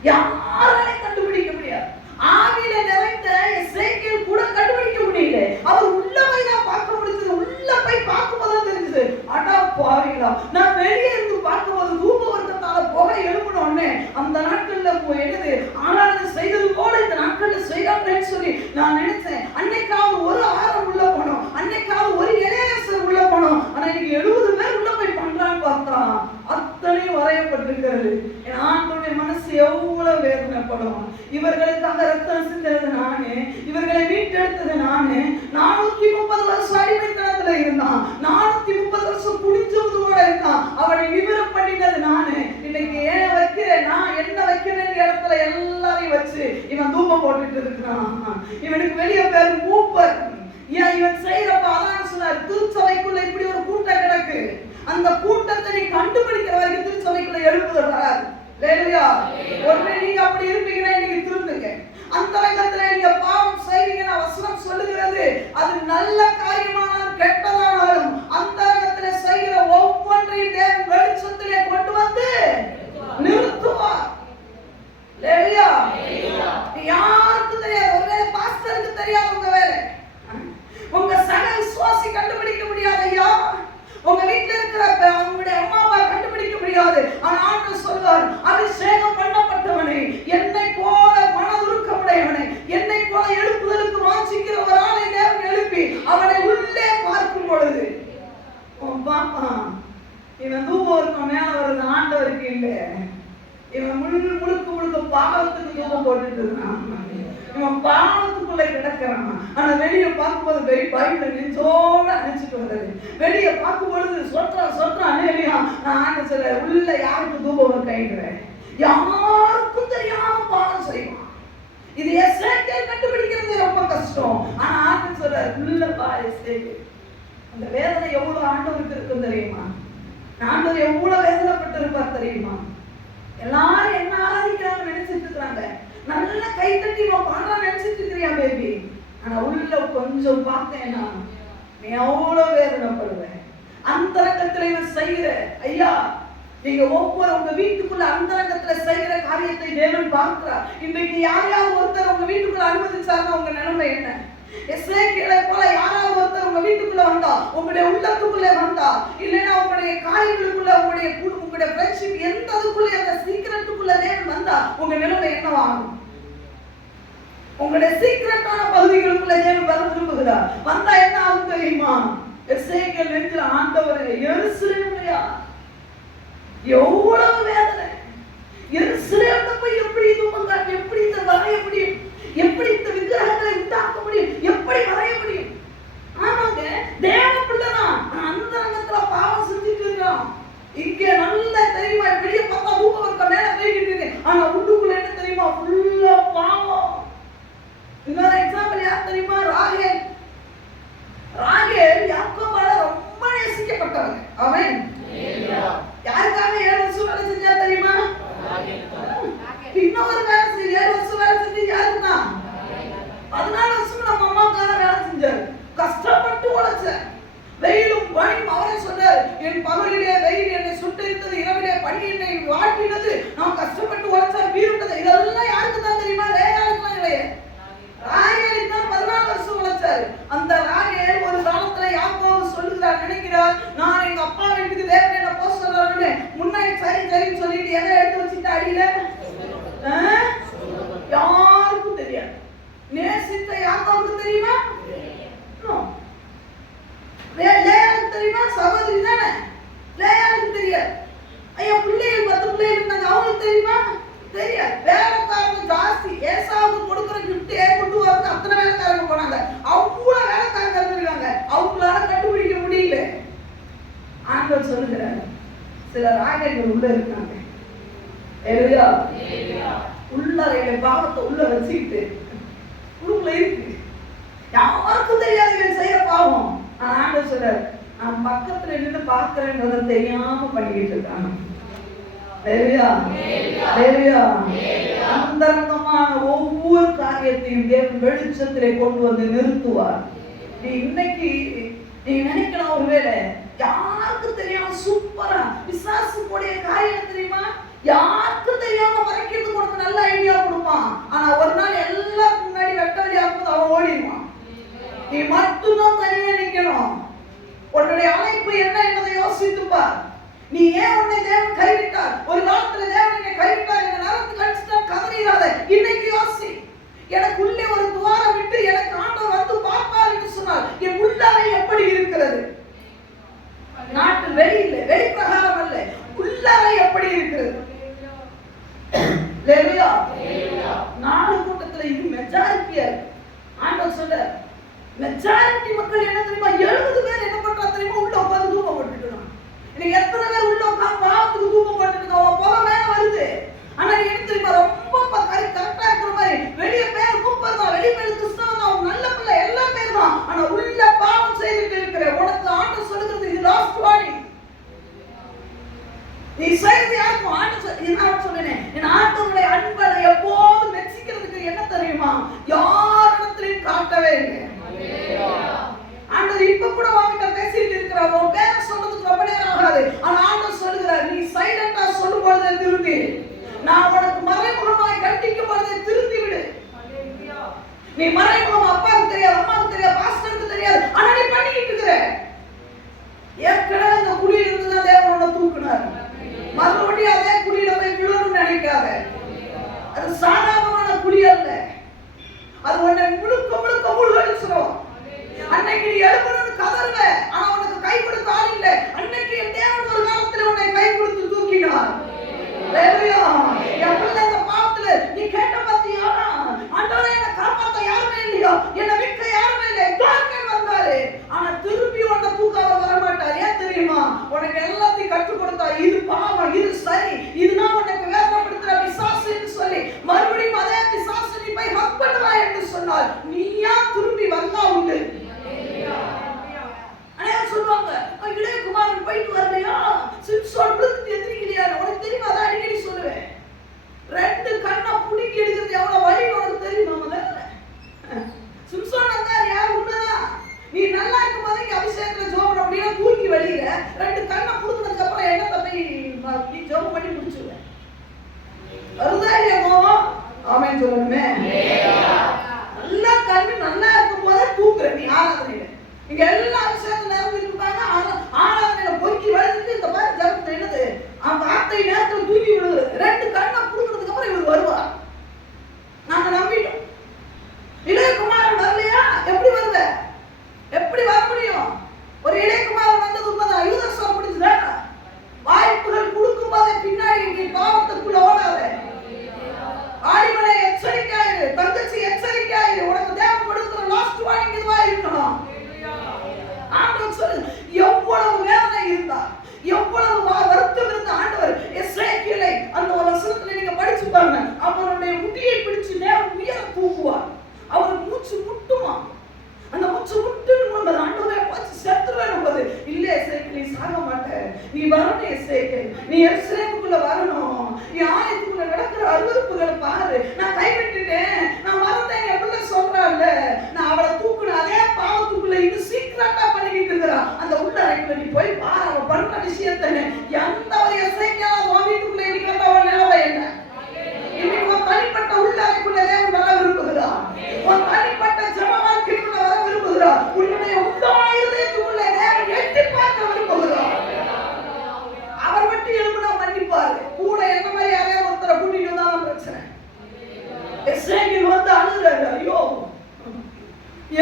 யாராலையும் கண்டுபிடிக்க முடியாது. ஆவியில நிறைந்த எசேக்கியேல் கூட கண்டுபிடிக்க முடியல. அவர் உள்ள போய் தான் பார்க்க முடிஞ்சது. உள்ள போய் பார்க்கும்போது தான் தெரிஞ்சது, அடா பாவிங்களா, நான் வெளியே இருந்து பார்க்கும்போது தூப வர்க்கத்தால புகை எழுப்பினோடனே அந்த நாட்கள்ல என்னது ஆராதனை செய்தது போல இந்த நாட்கள்ல செய்யறேன்னு சொல்லி நான் நினைச்சேன். அன்னைக்காவது ஒரு ஆரம் உள்ள போனோம், அன்னைக்காவது ஒரு இளையரசர் உள்ள போனோம். ஆனா இன்னைக்கு 70 பேர் உள்ள போய் பண்றான்னு பார்த்தா அத்தனையும் வரையப்பட்டிருக்கிறது. என் ஆண்டவருடைய மனசு எவ்வளவு வேதனைப்படும். இவர்களுக்காக ரத்தம் சிந்தது நானு, இவர்களை மீட்டெடுத்தது நானு. 430 வருஷம் அடிமைத்தனத்துல இருந்தான், 430 வருஷம் குடிச்சவதோட இருந்தான். அவனை விவரம் பண்ணினது நானு. இன்னைக்கு ஏன் வைக்கிறேன், நான் என்ன வைக்க வேண்டிய இடத்துல எல்லாரையும் வச்சு இவன் தூபம் போட்டுட்டு இருக்கிறான். இவனுக்கு வெளியே பேர் மூப்பர். ஏன் இவன் செய்யறப்ப அதான் சொன்னார், திருச்சபைக்குள்ள இப்படி ஒரு கூட்டம் கிடக்கு. அந்த கூட்டத்தை நீ கண்டுபிடிக்கிற வரைக்கும் திருச்சபைக்குள்ள எழுப்புதல் வராது. ஒருவே நீங்க அப்படி இருப்பீங்கன்னா இன்னைக்கு திருந்துங்க. அந்த ரங்கத்துல நீங்க பாவம் செய்வீங்கன்னா வசனம் சொல்லுகிறது, அது நல்ல காரியமானாலும் கெட்டதானாலும் அந்த ரங்கத்துல செய்கிற ஒவ்வொன்றையும் தேவன் வெளிச்சத்திலே கொண்டு வந்து நிறுத்துவார். யாருக்கு தெரியாது, ஒருவேளை பாஸ்டருக்கு தெரியாது உங்க வேலை, உங்க சக விசுவாசி கண்டுபிடிக்க முடியாது. ஐயா உங்க வீட்டுல இருக்கிற உங்களுடைய அம்மா அப்பா கண்டுபிடிக்க முடியாது. ஆனா ஆண்டவர் சொல்வார், அபிஷேகம் பண்ணப்பட்டவனே, என்னை போல மனதுருக்கமுடையவனே, என்னை போல எழுப்புதலுக்கு வாஞ்சிக்கிற ஒரு ஆளை தேவன் எழுப்பி அவனை உள்ளே பார்க்கும் பொழுது பாப்பா இவன் தூபம் இருக்கும் மேல வருது, ஆண்டவருக்கு இல்லை. இவன் முழுக்க பாவத்துக்கு தூபம் போட்டுட்டு இருந்தான். இவன் பாவத்துக்குள்ள கிடக்கிறான். ஆனா வெளியே பார்க்கும்போது பைபிள் நெஞ்சோட அணைச்சிட்டு வந்தது. வெளியே பார்க்கும் பொழுது சொல்றான் இல்லையா, நான் ஆண்டு சொல்ல உள்ள யாருக்கு தூபம் கைடுறேன், யாருக்கும் தெரியாம பாவம் செய்வான். இது எஸ்ஏகேல் கண்டுபிடிக்கிறது ரொம்ப கஷ்டம். ஆனா ஆண்டு சொல்ற உள்ள பா எஸ்ஏகேல். அந்த வேதனை எவ்வளவு ஆண்டவருக்கு இருக்கும் தெரியுமா? ஆண்டவர் எவ்வளவு வேதனைப்பட்டு இருப்பார் தெரியுமா? எல்லாரும் என்ன ஆராதிக்கிறாங்க நினைச்சிட்டு இருக்கிறாங்க, நல்ல கை தட்டி பாடுறான்னு நினைச்சிட்டு இருக்கிறியா பேபி. ஆனா உள்ள கொஞ்சம் பார்த்தேன்னா நீ எவ்வளவு வேதனைப்படுவேன். அந்த ரங்கத்துல இவன் செய்கிற ஐயா, நீங்க ஒவ்வொரு உங்க வீட்டுக்குள்ள அந்த ரங்கத்துல செய்கிற காரியத்தை தேவன் பார்க்கிறார். இன்றைக்கு யாரையாவது ஒருத்தர் உங்க வீட்டுக்குள்ள அனுமதிச்சாருன்னா உங்க நிலைமை என்ன? எஸ்ஏகேலை போல யாராவது ஒருத்தர் உங்க வீட்டுக்குள்ள வந்தா, உங்களுடைய உள்ளத்துக்குள்ள வந்தா, இல்லைன்னா உங்களுடைய காரியங்களுக்குள்ள உங்களுடைய ஃப்ரெண்ட்ஷிப் எந்த அதுக்குள்ள அந்த சீக்கிரட்டுக்குள்ள தேவன் வந்தா உங்க நிலைமை என்னவாகும்? உங்களுடைய சீக்கிரட்டான பகுதிகளுக்குள்ள தேவன் வர விரும்புகிறார். வந்தா என்ன ஆகும் தெரியுமா? எஸ்ஏகேல் நெஞ்சில ஆண்டவரே, எருசலேம்லையா எவ்வளவு வேதனை. எருசலேம்ல போய் எப்படி தூபம் காட்டி, எப்படி இந்த வரைய முடியும், எப்படி இந்த விக்கிரகங்களை உண்டாக்க முடியும், எப்படி வரைய முடியும்? ஆமாங்க, தேவ பிள்ளைதான் அந்த ரங்கத்துல பாவம் செஞ்சுட்டு இருக்கான். இங்க நல்ல தெரியுமா, வெளியே பார்த்தா தூபம் இருக்க மேல போய்கிட்டு இருக்கு, ஆனா உள்ளுக்குள்ள என்ன தெரியுமா, ஃபுல்லா பாவம். இன்னொரு எக்ஸாம்பிள் யார் தெரியுமா? ராகேல். யாக்கோபால ரொம்ப நேசிக்கப்பட்டவங்க. ஆமென். யாருக்காக 7 வருஷம் வேலை செஞ்சா தெரியுமா? இன்னொரு வேலை 7 வருஷம் வேலை செஞ்சு யாருன்னா 14 வருஷம் நம்ம அம்மாவுக்காக வேலை செஞ்சாரு. கஷ்டப்பட்டு உழைச்ச, வெயிலும் பனியும். அவரே சொன்னார், என் பகலிலே வெயில் என்னை சுட்டெரித்தது, இரவிலே பனி என்னை வாட்டினது, நான் கஷ்டப்பட்டு உழைச்சா வீருண்டது. இதெல்லாம் யாருக்கு தான் தெரியுமா? லேயாளுக்குலாம் இல்லையே, ராகேலுக்கு தான் 14 வருஷம் உழைச்சாரு. அந்த ராகேல் ஒரு காலத்துல யாக்கோபு சொல்லுகிறார், நினைக்கிறார், நான் எங்க அப்பா வீட்டுக்கு தேவன் என்ன போக சொல்றாருன்னு முன்னாடி சரின்னு சொல்லிட்டு எதை எடுத்து வச்சுட்டு அடியில யாருக்கும் தெரியாது. நேசித்த யாக்கோபுக்கு தெரியுமா? லேயாளுக்கு தெரியுமா? சகோதரி தானே, லேயாளுக்கு தெரியாது. ஐயா பிள்ளைகள் 10 பிள்ளைகள் இருந்தாங்க, அவங்களுக்கு தெரியுமா? தெரியாது. வேலைக்காரங்க ஜாஸ்தி. ஏசாவுக்கு கொடுக்குற கிஃப்ட் கொண்டு வரது அத்தனை வேலைக்காரங்க போனாங்க. அவ்வளவு வேலைக்காரங்க இருந்திருக்காங்க, அவங்களால கண்டுபிடிக்க முடியல. ஆண்டவர் சொல்லுகிறார், சில ராகங்கள் உள்ள இருக்காங்க. உள்ளறையில பாவத்தை உள்ள வச்சுக்கிட்டு உள்ளுக்குள்ள இருக்கு, யாருக்கும் தெரியாது செய்யற பாவம். ஆண்டவர் சொல்றார், நான் பக்கத்துல நின்று பார்க்கிறேன்றத தெரியாம பண்ணிக்கிட்டு இருக்காங்க. ஹalleluya ஹalleluya. அந்தரங்கமான ஒவ்வொரு காரியத்தையும் தேவன் வெளிச்சத்திலே கொண்டு வந்து நிறுத்துவார். நீ இன்னைக்கு நீ நினைக்கலாம் ஒருவேளை யாருக்கு தெரியாம சூப்பரா பிசாசு போடைய காரியம் தெரியுமா, யாருக்கு தெரியாம மறைக்கிறதுக்கு உனக்கு நல்ல ஐடியா கொடுப்பான். ஆனா ஒரு நாள் எல்லாருக்கும் முன்னாடி வெட்ட வழியாக்கும் அவன் ஓடிடுவான். நீ மட்டும்தான் தனியா நிக்கணும். உன்னுடைய அழைப்பு என்ன என்பதை யோசித்துப்பார். நீ ஏன் உன்னை தேவன் கைவிட்டார்? ஒரு காலத்துல தேவன் என்னை கைவிட்டார், இந்த நேரத்துக்கு கழிச்சுட்டா கதறிடாத. இன்னைக்கு யோசி, எனக்கு உள்ளே ஒரு துவாரம் விட்டு எனக்கு ஆண்டவர் வந்து பார்ப்பார் என்று சொன்னால் என் உள்ளாவை எப்படி இருக்கிறது? நாட்டு வெளியில வெளிப்பிரகாரம் அல்ல, உள்ளாவை எப்படி இருக்கிறது? ஹalleluya. 4 கூட்டத்துல இது மெஜாரிட்டியா ஆண்டவர் சொல்ற மெஜாரிட்டி மக்கள் என்ன தெரியுமா, 70 பேர் என்ன பண்றா தெரியுமா, உள்ள உட்கார்ந்து தூக்கம் போட்டுட்டாங்க. இன்னைக்கு எத்தனை பேர் உள்ள உட்கார்ந்து பாவத்துக்கு தூக்கம் போட்டுட்டாங்க, போக மேல வருது. ஆனா நீ என்ன தெரியுமா, ரொம்ப கரெக்டா இருக்கிற மாதிரி வெளிய பேர் கூப்பர் தான், வெளிய பேர் கிறிஸ்தவன் தான், நல்ல பிள்ளை எல்லா பேர் தான். ஆனா உள்ள பாவம் செய்துட்டு இருக்கிற உனக்கு ஆண்டவர் சொல்லுகிறது இது லாஸ்ட் வார்னிங். நீ செய்து யாருக்கும் ஆண்டவர் என்ன சொல்றேன், என் ஆண்டவருடைய அன்பை எப்போதும் மெச்சிக்கிறதுக்கு என்ன தெரியுமா, யாரிடத்திலையும் காட்டவே இல்லை. ஆண்டவர் இப்ப கூட வாங்கிட்ட பேசிட்டு இருக்கிறார், உன் பேரை சொல்றதுக்கு ரொம்ப நேரம் ஆகாது. ஆனா ஆண்டவர் சொல்லுகிறார், நீ சைலண்டா சொல்லும் பொழுதே திருந்தி, நான் உனக்கு மறைமுகமாய் கண்டிக்கும் பொழுதே திருந்தி விடு. நீ மறைமுகம் அப்பாவுக்கு தெரியாது, அம்மாவுக்கு தெரியாது, பாஸ்டருக்கு தெரியாது, ஆனா நீ பண்ணிக்கிட்டு இருக்கிற. ஏற்கனவே அந்த குழியில இருந்துதான் தேவன் உன்னை தூக்குனார். மறுபடியும் அதே குழியில போய் விழணும்னு நினைக்காத. அது சாதாரணமான குழி அல்ல, அது உன்னை முழுக்க முழுக்க முழுகடிச்சிடும். அன்னைக்கு நீ எழுப்பணும்னு கதறுவ, ஆனா உனக்கு கை கொடுத்த ஆள் இல்ல. அன்னைக்கு என் தேவன் ஒரு காலத்துல உன்னை கை கொடுத்து தூக்கினார். ஹalleluya. எப்பல அந்த பாவத்துல நீ கேட்ட பாத்தியா, ஆண்டவரே என்னை காப்பாத்த யாருமே இல்லையா, என்னை மீட்க யாருமே இல்லை, தார்க்கன் வந்தாரு. ஆனா திருப்பி உன்னை தூக்க அவர் வர மாட்டார். ஏன் தெரியுமா, உனக்கு எல்லாத்தையும் கற்றுக் கொடுத்தார். இது பாவம், இது சரி, இதுதான் உனக்கு வேதனைப்படுத்துற பிசாசு என்று சொல்லி மறுபடியும் அதே பிசாசு நீ போய் ஹக் பண்ணுவா என்று சொன்னால் நீயா திரும்பி வந்தா உண்டு. சொல்லுவாங்க, இளையகுமாரன் போயிட்டு வரலையா, சிம்சோன் விழுந்து எந்திரிக்கலையா, உனக்கு தெரியுமா? அதை அடிக்கடி சொல்லுவேன். 2 கண்ணை புடுங்கி எடுக்கிறது எவ்வளவு வலி உனக்கு தெரியுமா? முதல்ல சிம்சோன் வந்தார், யார் உண்மைதான். நீ நல்லா இருக்கும் போது இங்க அபிஷேகத்துல ஜோம் பண்ண முடியல, தூக்கி வெளியில 2 கண்ணை புடுங்கினதுக்கு அப்புறம் என்ன தம்பி நீ ஜோம் பண்ணி முடிச்சுடுவேன். அதுதான் இல்லையா கோவம்? ஆமென் சொல்லணுமே. நல்லா கண்ணு நல்லா இருக்கும் போதே தூக்குற நீ ஆராதனையில. இங்க எல்லா விஷயத்துல நிரம்பிட்டு இருப்பாங்க, ஆராதனையில பொறுக்கி வளர்ந்துட்டு இந்த மாதிரி ஜபத்துல என்னது வார்த்தை நேரத்துல தூக்கி விடுவது. 2 கண்ணை புடுங்கினதுக்கு அப்புறம் இவர் வருவார். நாங்க நம்பிட்டோம். இளையகுமாரன் வரலையா, எப்படி வருவ? எப்படி வர முடியும்? ஒரு இளையகுமாரன் வந்தது உண்மைதான். யூதஸ்வரம் முடிஞ்சுதா? வாய்ப்புகள் கொடுக்கும் போதே பின்னாடி நீ பாவத்துக்குள்ள ஓடாத. ஆடிமனை எச்சரிக்கையாயிரு, தங்கச்சி எச்சரிக்கையாயிரு. உனக்கு தேவன் கொடுக்கிற லாஸ்ட் வார்னிங் இதுவா இருக்கணும். ஆண்டவர் சொல்லு, எவ்வளவு வேதனை இருந்தா, எவ்வளவு வருத்தம் இருந்த ஆண்டவர் எசேக்கியேலை அந்த ஒரு வசனத்துல நீங்க படிச்சு பாருங்க. அவருடைய முடியை பிடிச்சு தேவன் உயர தூக்குவார். அவர் மூச்சு முட்டுமா, அந்த மூச்சு முட்டுன்னு ஆண்டவரை பார்த்து செத்துருவேன் போது, இல்ல எசேக்கியேல் நீ சாக மாட்ட, நீ வரணும் எசேக்கியேல், நீ எருசலேமுக்குள்ள வரணும், நீ ஆலயத்துக்குள்ள நடக்கிற அருவருப்புகளை பாரு. நான் கைவிட்டுட்டேன், நான் மறந்தேன் எப்படி சொல்றான்ல, நான் அவளை தூக்குன அதே பாவத்துக்குள்ள இன்னும் சீக்கிரட்டா பண்ணிக்கிட்டு இருக்கிறான். அந்த உள்ள அறைக்குள்ள நீ போய் பாரு, அவன் பண்ற விஷயத்த. எந்த ஒரு எசேக்கியேல் அவன் வீட்டுக்குள்ள இருக்கிற அவன் நிலவை என்ன? இன்னைக்கு உன் தனிப்பட்ட உள்ள அறைக்குள்ள தேவன் வர விரும்புகிறான். உன் தனிப்பட்ட ஜெப வாழ்க்கைக்குள்ள வர விரும்புகிறான். உன்னுடைய உத்தமாயுதயத்துக்குள்ள தேவன் எட்டி பார்க்க விரும்புகிறான். அவர் மட்டும் எழுப்புனா மன்னிப்பாரு. கூட என்ன மாதிரி யாரையாவது ஒருத்தரை கூட்டிட்டு வந்தாலும் பிரச்சனை. எசேக்கியேல் வந்து அழுகிறாரு, ஐயோ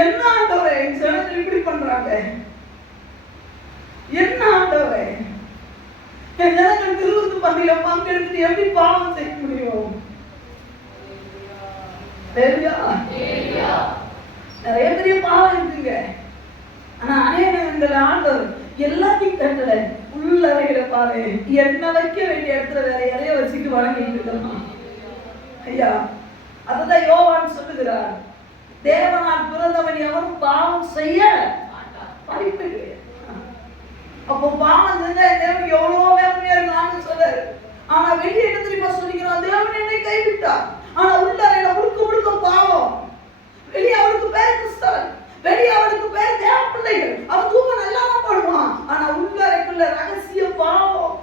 என்ன ஆண்டவரே ஜனங்கள் இப்படி பண்றாங்க, என்ன ஆண்டவரே என் ஜனங்கள் திருவிருந்து பந்தியில பங்கெடுத்து எப்படி பாவம் செய்ய முடியும்? நிறைய பெரிய பாவம் இருக்குங்க. ஆனா அநேகங்கள் ஆண்டவர் எல்லாத்தையும் கட்டல, உள்ளறையில பாரு, என்ன வைக்க வேண்டிய இடத்துல வேற யாரையோ வச்சுட்டு வணங்கிட்டு இருக்கலாம். ஐயா, அதுதான் யோவான் சொல்லுகிறார், தேவனால் பிறந்தவன் எவனும் பாவம் செய்ய வாய்ப்பில்லை. அப்போ பாவம் செஞ்சா தேவன் எவ்வளவு வேதனையா இருக்கு சொல்றாரு. ஆனா வெளியே என்ன தெரியுமா சொல்லிக்கிறான்? தேவன் என்னை கைவிட்டார். ஆனா உள்ளறையில முழுக்க முழுக்க பாவம். வெளியே அவனுக்கு பேர் கிறிஸ்தவன், வெளியே அவனுக்கு பேர் தேவ பிள்ளைகள், அவன் தூக்கம் நல்லா தான் போடுவான். ஆனா உள்ளறைக்குள்ள ரகசிய பாவம்.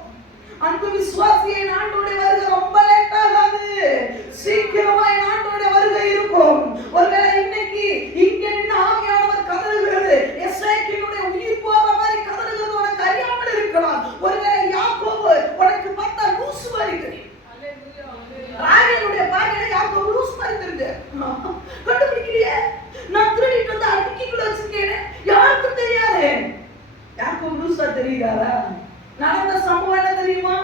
அன்பு விசுவாசியை, ஆண்டவருடைய வருகை ரொம்ப லேட் ஆகாது, சீக்கிரமா ஆண்டவருடைய வருகை இருக்கும். ஒருவேளை இன்னைக்கு இங்க நின்று ஆவியானவர் கதறுகிறது, எசேக்கியேலுடைய உயிர் போற மாதிரி கதறுகிறது, உனக்கு அறியாமல் இருக்கலாம். ஒருவேளை யாக்கோபு உனக்கு பார்த்தா லூசு மாதிரி தெரியும். ராகேலுடைய பாகையில யாக்கோபு லூசு மாதிரி தெரிஞ்சு கண்டுபிடிக்கலையே. நான் திருடிட்டு வந்து அடுக்கிக்குள்ள வச்சிருக்கேன், யாருக்கும் தெரியாது. யாக்கோபு லூசா தெரியுறாரா? நடந்த சம்பவம் என்ன தெரியுமா?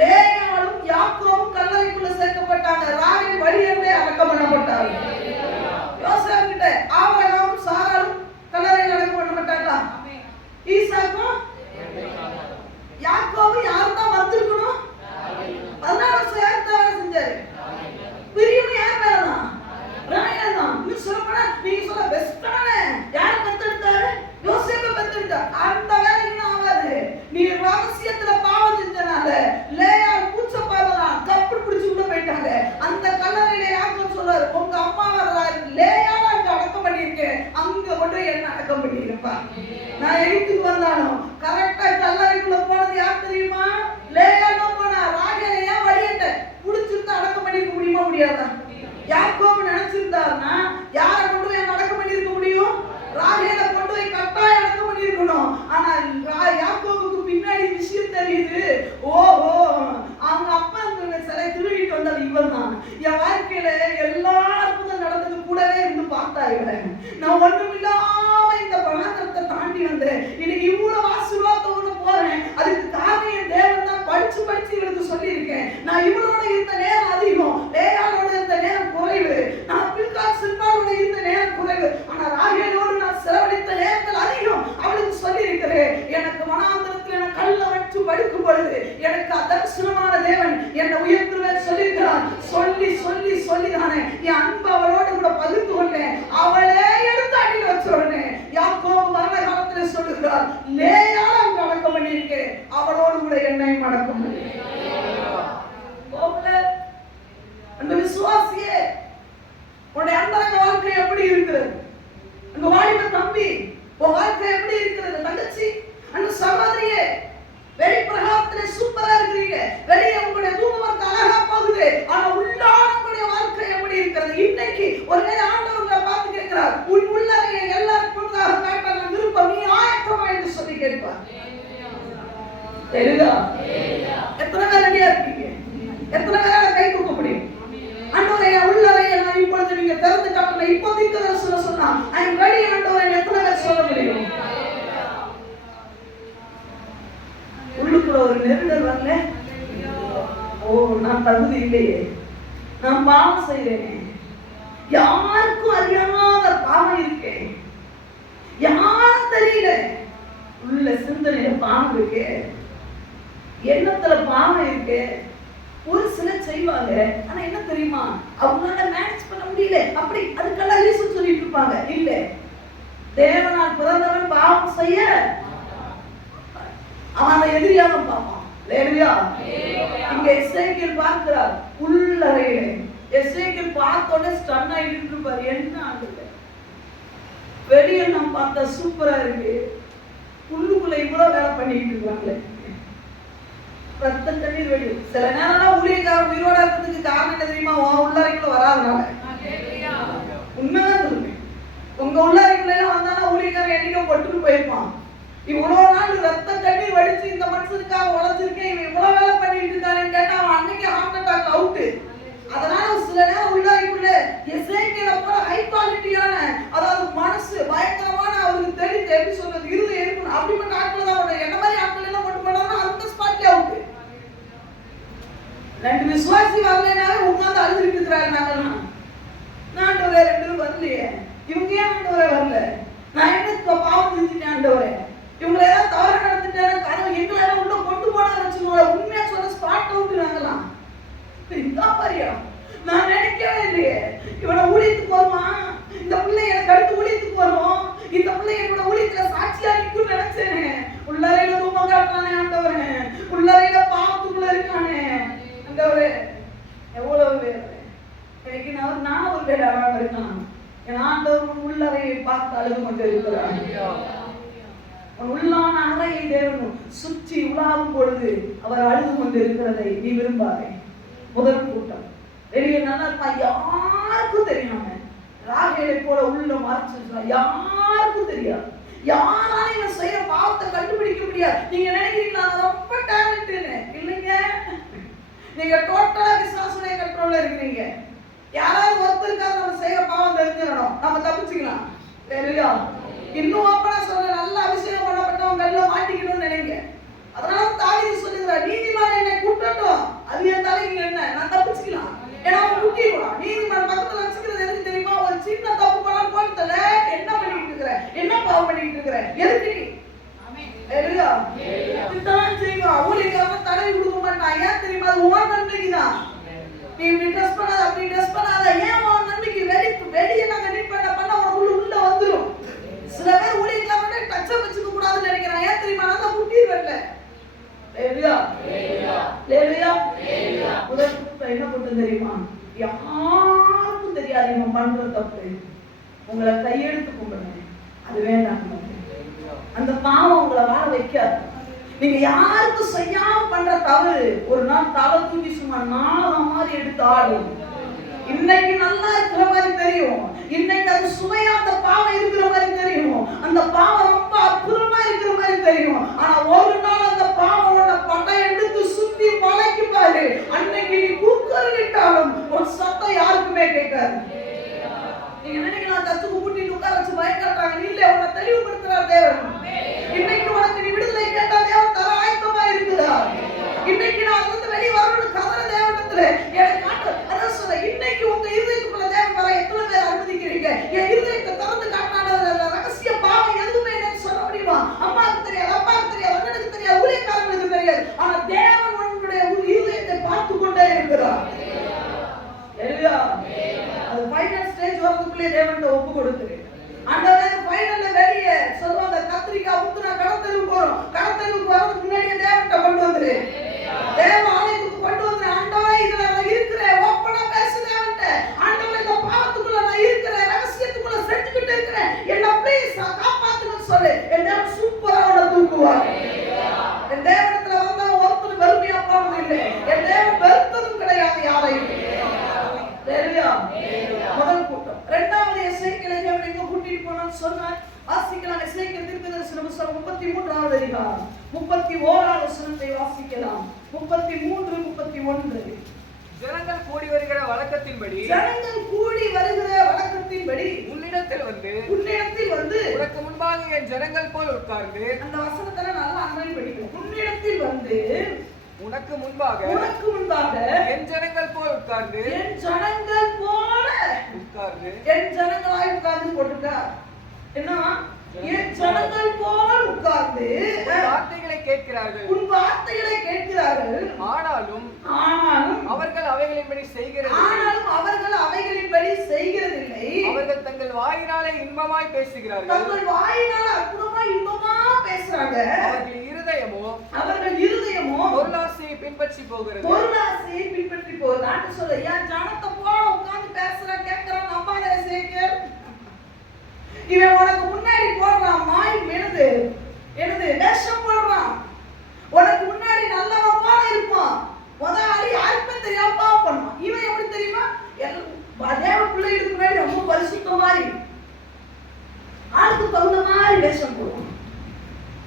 லேயாளும் யாக்கோபும் கல்லறைக்குள்ள சேர்க்கப்பட்டாங்க. ராகேல் வழியிலே அடக்கம் பண்ணப்பட்டாங்க. யோசேப்பு கிட்ட ஆபிரகாமும் சாராளும் கல்லறையில் அடக்கம் பண்ணப்பட்டாங்களா? ஈசாக்கும் யாக்கோபும் யாரும் தான் வந்திருக்கணும்? 14 வருஷம் யார் தான் வேலை செஞ்சாரு? பிரியம் யார் மேலதான்? ராகேல் தான். நீ சொல்லப்படா, நீங்க சொல்ல பெஸ்டான யார் பெத்தெடுத்தாரு? யோசேப்பு பெத்தெடுத்தார். அந்த வேலைக்கு ஆகாது. நீ ரகசியத்துல பாவம் செஞ்சனால லேயாள் பூச்ச பாவம் கப்பு பிடிச்சு உள்ள போயிட்டாங்க. அந்த கல்லறையில யாக்கோபு சொல்றாரு, உங்க அம்மா வர்றாரு, லேயாள் அங்க அடக்கம் பண்ணிருக்கேன், அங்க கொண்டு என்ன அடக்கம் பண்ணிருப்பா. நான் எகிப்துக்கு வந்தாலும் கரெக்டா கல்லறைக்குள்ள போனது யார் தெரியுமா? லேயாள் தான் போனா. ராகேல் ஏன் வழியட்ட புடிச்சிட்டு அடக்கம் பண்ணிருக்க முடியுமா? முடியாதா? யாக்கோபு நினைச்சிருந்தாருன்னா யாரை கொண்டு போய் அடக்கம் பண்ணிருக்க முடியும்? ராகேலை கொண்டு போய் கட்டாயம் அடக்கம் பண்ணிருக்கணும். ஆனா யாக்கோபுக்கு பின்னாடி விஷயம் தெரியுது. ஓஹோ, அவங்க அப்பா சிலை திருடிட்டு வந்தது இவன் தான். என் வாழ்க்கையில எல்லா அற்புதம் நடந்தது கூடவே இருந்து பார்த்தா இவன். நான் ஒண்ணும் இல்லாம இந்த பணத்தை தாண்டி வந்தேன், இன்னைக்கு இவ்வளவு ஆசீர்வாதத்தோட போறேன். அதுக்கு காரணம் என் தேவன் தான். படிச்சு படிச்சு இவனுக்கு சொல்லியிருக்கேன். நான் இவனோட இருந்த நேரம் அதிகம், லேயாளோட இருந்த நேரம் குறைவு. நான் பில்கால் சில்பாலோட இருந்த நேரம் குறைவு. ஆனா ராகேலோடு நான் செலவழித்த நேரங்கள் அதிகம். அவளுக்கு சொல்லியிருக்கிறேன், எனக்கு வனாந்தரத்தில் என கல்ல வச்சு படுக்கும் பொழுது எனக்கு அதர்சனமான தேவன் என்னை உயர்த்துவேன் சொல்லியிருக்கிறான். சொல்லி சொல்லி சொல்லிதானே என் அன்பு அவளோடு கூட பகிர்ந்து கொண்டேன். அவளே எடுத்து அடியில் வச்ச உடனே யாக்கோபு மரண காலத்தில் சொல்லுகிறார், லேயாள அங்க அடக்கம் பண்ணியிருக்கேன், அவளோடு கூட என்னையும் அடக்கம் பண்ணி. அந்த விசுவாசியே, உன்னுடைய அந்தரங்க வாழ்க்கை எப்படி இருக்கிறது? உங்க வாலிப தம்பி, உன் வாழ்க்கை எப்படி இருக்கிறது? தங்கச்சி, அந்த சகோதரியே, வெளி பிரகாரத்திலே சூப்பரா இருக்கிறீங்க, வெளியே உங்களுடைய தூமவர்க்கு அழகா போகுது, ஆனா உள்ளான உங்களுடைய வாழ்க்கை எப்படி இருக்கிறது? இன்னைக்கு ஒருவேளை ஆண்டவர் உங்களை பார்த்து கேட்கிறார், உன் உள்ளறையை எல்லாருக்கும் முன்னதாக காட்ட நான் விருப்பம், நீ ஆயத்தமா என்று சொல்லி கேட்பார். தெரியுதா? எத்தனை பேர் ரெடியா இருக்கீங்க? எத்தனை பேரால கை தூக்க முடியும்? ஆண்டவரே, உள்ளறையை நான் இப்பொழுது நீங்க திறந்து காட்டல, இப்போ தீர்க்கதரிசனம் சொன்னா ஐ அம் ரெடி ஆண்டவரே, எத்தனை பேர் சொல்ல முடியும்? உள்ளுக்குள்ள ஒரு நெருடல் வரல. ஓ, நான் தகுதி இல்லையே, நான் பாவம் செய்றேனே, யாருக்கும் அறியாத பாவம் இருக்கே, யாரும் தெரியல, உள்ள சிந்தனையில பாவம் இருக்கு, எண்ணத்துல பாவம் இருக்கு. ஒரு சிலர் செய்வாங்க, ஆனா என்ன தெரியுமா, அவங்களால மேனேஜ் பண்ண முடியல, அப்படி அதுக்கெல்லாம் ரீசன் சொல்லிட்டு இருப்பாங்க. இல்ல, தேவனால் பிறந்தவன் பாவம் செய்ய அவன் அதை எதிரியாக பார்ப்பான். இங்க எசேக்கியேல் பார்க்கிறார் உள்ளறையிலே. எசேக்கியேல் பார்த்தோன்னே ஸ்டன் ஆயிட்டு இருப்பாரு, என்ன ஆகுது, வெளியே நான் பார்த்தா சூப்பரா இருக்கு, உள்ளுக்குள்ள இவ்வளவு வேலை பண்ணிட்டு இருக்காங்களே, ரத்த தண்ணீர் வெளியும். சில நேரம் ஊழியக்காரன் உயிரோட இருக்கிறதுக்கு காரணம் என்ன தெரியுமா? உள்ளறைக்குள்ள வராதனால. உண்மைதான் சொல்லுவேன், உங்க உள்ளறைக்குள்ள வந்தானா ஊழியக்காரன் என்னைக்கோ பட்டுன்னு போயிருப்பான். இவ்வளவு நாள் ரத்த தண்ணீர் வடிச்சு இந்த மனுஷனுக்காக உழைச்சிருக்கேன், இவன் இவ்வளவு வேலை பண்ணிட்டு இருக்கானு கேட்டா அவன் அன்னைக்கு ஹார்ட் அட்டாக் அவுட்டு. அதனால சில நேரம் உள்ளறைக்குள்ள எசேக்கியேலை போல ஹை குவாலிட்டியான, அதாவது மனசு பயங்கரமான, அவருக்கு தெரிஞ்சு எப்படி சொல்றது, இருதயம் இருக்கணும், அப்படிப்பட்ட ஆட்கள் தான் உண்டு. என்ன மாதிரி ஆட்கள் எல்லாம் கொண்டு போனாலும் அந்த ஸ்பாட்ல அவுட்டு. ரெண்டு விசுவாசி வரலைனாலே உட்கார்ந்து அழுதுட்டு இருக்கிறாங்க. நாங்கெல்லாம் ஆண்டவரே ரெண்டு பேரும் வரலையே, இவங்க ஏன் ஆண்டவரே வரல, நான் என்ன பாவம் செஞ்சுட்டேன் ஆண்டவரே, இவங்களை ஏதாவது தவறு நடந்துட்டேன், கனவு எங்களை உள்ள கொண்டு போனா வச்சுக்கோங்க, உண்மையா சொல்ல ஸ்பாட் அவுட். நாங்கெல்லாம் இதான் பாரியா, நான் நினைக்கவே இல்லையே இவனை ஊழியத்துக்கு வருவான், இந்த பிள்ளை எனக்கு அடுத்து ஊழியத்துக்கு வரும், இந்த பிள்ளை என்னோட ஊழியத்துல சாட்சியா நிற்கும் நினைச்சேனே. உள்ளறையில தூம காட்டானே ஆண்டவரே, உள்ளறையில பாவத்துக்குள்ள இருக்கானே, ஆண்டவரே எவ்வளவு வேதனை. இன்னைக்கு நான் ஒரு வேலை அழகாக இருக்கலாம். என் ஆண்டவர் உள்ளறையை பார்த்து அழுது கொண்டு இருக்கிறார். உள்ளான அறையை தேவன் சுற்றி உலாவும் பொழுது அவர் அழுது கொண்டு இருக்கிறதை நீ விரும்பாதே. முதல் கூட்டம் வெளியே நல்லா யாருக்கும் தெரியாம ராகேலை போல உள்ள மறைச்சு யாருக்கும் தெரியாது. யாராலும் இவன் செய்யற பாவத்தை கண்டுபிடிக்க முடியாது. நீங்க நினைக்கிறீங்களா ரொம்ப டேலண்ட்னு? இல்லைங்க, நீங்க டோட்டலா விசுவாசனை கண்ட்ரோல்ல இருக்கிறீங்க. யாராவது ஒருத்தருக்காக நம்ம செய்யற பாவம் தெரிஞ்சிடணும், நம்ம தப்பிச்சுக்கலாம். சரியா? இன்னும் அப்பனா சொல்ல நல்ல அபிஷேகம் பண்ணப்பட்டவங்க எல்லாம் மாட்டிக்கணும்னு நினைங்க. அதனால தாவீது சொல்லுகிறார், நீதிமான் என்னை கூட்டட்டும், அது என் தலைக்கு என்ன, நான் தப்பிச்சுக்கலாம். ஏன்னா அவன் குட்டிடுவான். நீதிமான் பக்கத்துல வச்சுக்கிறது எதுக்கு தெரியுமா? ஒரு சின்ன தப்பு பண்ணா போட்டல என்ன பண்ணிட்டு இருக்கிற, என்ன பாவம் பண்ணிட்டு இருக்கிற, எதுக்கு நீ இதுதான் செய்வான். ஊழியக்காரங்க தடவி கொடுக்க மாட்டான். ஏன் தெரியுமா? அது உன் நன்மைக்குதான். நீ இப்படி ட்ரெஸ் பண்ணாத, அப்படி ட்ரெஸ் பண்ணாத, ஏன் உன் நன்மைக்கு வெளியே நாங்க நீட் பண்ண உனக்கு உள்ள வந்துடும். சில பேர் ஊழியக்காரங்க டச்சப் வச்சுக்க கூடாதுன்னு நினைக்கிறான். ஏன் தெரியுமா? நான் குட்டிடுவேன்ல. முதல் என்ன பண்ணு தெரியுமா? யாருக்கும் தெரியாது இவன் பண்ற தப்பு. உங்களை கையெழுத்து கும்பிடுங்க, அது வேண்டாம். அந்த பாவம் உங்களை வாழ வைக்காது. நீங்க யாருக்கும் செய்யாம பண்ற தவறு ஒரு நாள் தலை தூக்கி சும்மா நாளம் மாதிரி எடுத்து ஆடும். இன்னைக்கு நல்லா இருக்கிற மாதிரி தெரியும், இன்னைக்கு அது சுமையா அந்த பாவம் இருக்கிற மாதிரி தெரியும், அந்த பாவம் ரொம்ப அற்புதமா இருக்கிற மாதிரி தெரியும். ஆனா ஒரு நாள் அந்த பாவமோட படம் எடுத்து சுத்தி பழக்கி பாரு, அன்னைக்கு நீ கூக்கரிட்டாலும் ஒரு சத்தம் யாருக்குமே கேட்காது. நீங்க நினைக்கலாம் தத்துக்கு கூட்டிட்டு உட்கார வச்சு பயக்காட்டாங்க. இல்ல, உன்னை தெளிவுபடுத்துறார் தேவன். இன்னைக்கு உனக்கு நீ விடுதலை கேட்டா தேவன் தர ஆயத்தமா இருக்குதா? இன்னைக்கு நான் அதுல இருந்து வெளியே வரணும்னு கதற தேவனத்துல எனக்கு காட்டு. அதான் சொல்ல, இன்னைக்கு உங்க இருதயத்துக்குள்ள தேவன் வர எத்தனை பேர் அனுமதிக்கிறீங்க? என் இருதயத்தை திறந்து காட்டினால ரகசிய பாவம் எதுவுமே என்னன்னு சொல்ல முடியுமா? அம்மாவுக்கு தெரியாது, அப்பாவுக்கு தெரியாது, அண்ணனுக்கு தெரியாது, ஊழியக்காரங்களுக்கு தெரியாது. ஆனா தேவன் உன்னுடைய இருதயத்தை பார்த்து கொண்டே இருக்கிறார். அது ஃபைனல் ஸ்டேஜ் வரதுக்குள்ளே தேவன்கிட்ட ஒப்பு கொடுத்துரு. ஆண்டவரே ஃபைனல்ல வெளியே சொல்லுவாங்க, கத்திரிக்காய் ஊத்துனா கடத்தெருவுக்கு வரும். கடத்தெருவுக்கு வரதுக்கு முன்னாடியே தேவன்கிட்ட கொண்டு வந்துரு. தேவ ஆலயத்துக்கு கொண்டு வந்துரு. ஆண்டவரே இதுல நான் இருக்கிறேன், ஓப்பனா பேசு தேவன்கிட்ட. ஆண்டவரே இந்த பாவத்துக்குள்ள நான் இருக்கிறேன், ரகசியத்துக்குள்ள செஞ்சுக்கிட்டு இருக்கிறேன், என்ன ப்ளீஸ் காப்பாத்துன்னு சொல்லு. என் தேவன் சூப்பரா உன்னை தூக்குவார். என் தேவனத்துல வந்தா ஒருத்தர் வெறுமையா போனது இல்லை. என் தேவன் வெறுத்ததும் கிடையாது யாரையும். முதல் கூட்டம். இரண்டாவது எசேக்கியேலை தேவன் எங்க கூட்டிட்டு போனான்னு சொன்னார். வாசிக்கலாம். எசேக்கியேல் தீர்க்கதரிசன புத்தகம் 33வது அதிகாரம் 31வது வசனத்தை வாசிக்கலாம். 33 31. ஜனங்கள் கூடி வருகிற வழக்கத்தின்படி உன்னிடத்தில் வந்து உனக்கு முன்பாக என் ஜனங்கள் போல் உட்கார்ந்து, அந்த வசனத்தை நல்லா அண்டர்லைன் பண்ணிக்கணும். உன்னிடத்தில் வந்து உனக்கு முன்பாக என் ஜனங்கள் போல் உட்கார்ந்து, என் ஜனங்கள் போல உட்கார்ந்து, என் ஜனங்களாய் உட்கார்ந்து போட்டுட்டா என்ன? என் ஜனங்கள் போல் உட்கார்ந்து உன் வார்த்தைகளை கேட்கிறார்கள். உன் வார்த்தைகளை கேட்கிறார்கள். ஆனாலும் அவர்கள் அவைகளின்படி செய்கிறதில்லை. அவர்கள் தங்கள் வாயினாலே இன்பமாய் பேசுகிறார்கள். தங்கள் வாயினால அற்புதமா இன்பமா பேசுறாங்க. அவர்கள் இருதயமோ பொருளாசையை பின்பற்றி போகிறது. நாட்டு சொல்ல, என் ஜனத்தை போல உட்கார்ந்து பேசுறான், கேட்கிறான், நம்பாத எசேக்கியேல். இவன் உனக்கு முன்னாடி போடுறான் மாய் மெழுது வேஷம் போடுறான். உனக்கு முன்னாடி நல்லவன் போல இருப்பான். முதலாளி யாருக்குமே தெரியாம பாவம் பண்ணுவான். இவன் எப்படி தெரியுமா? தேவ பிள்ளைகளுக்கு முன்னாடி ரொம்ப பரிசுத்த மாதிரி, ஆளுக்கு தகுந்த மாதிரி வேஷம் போடுவான்.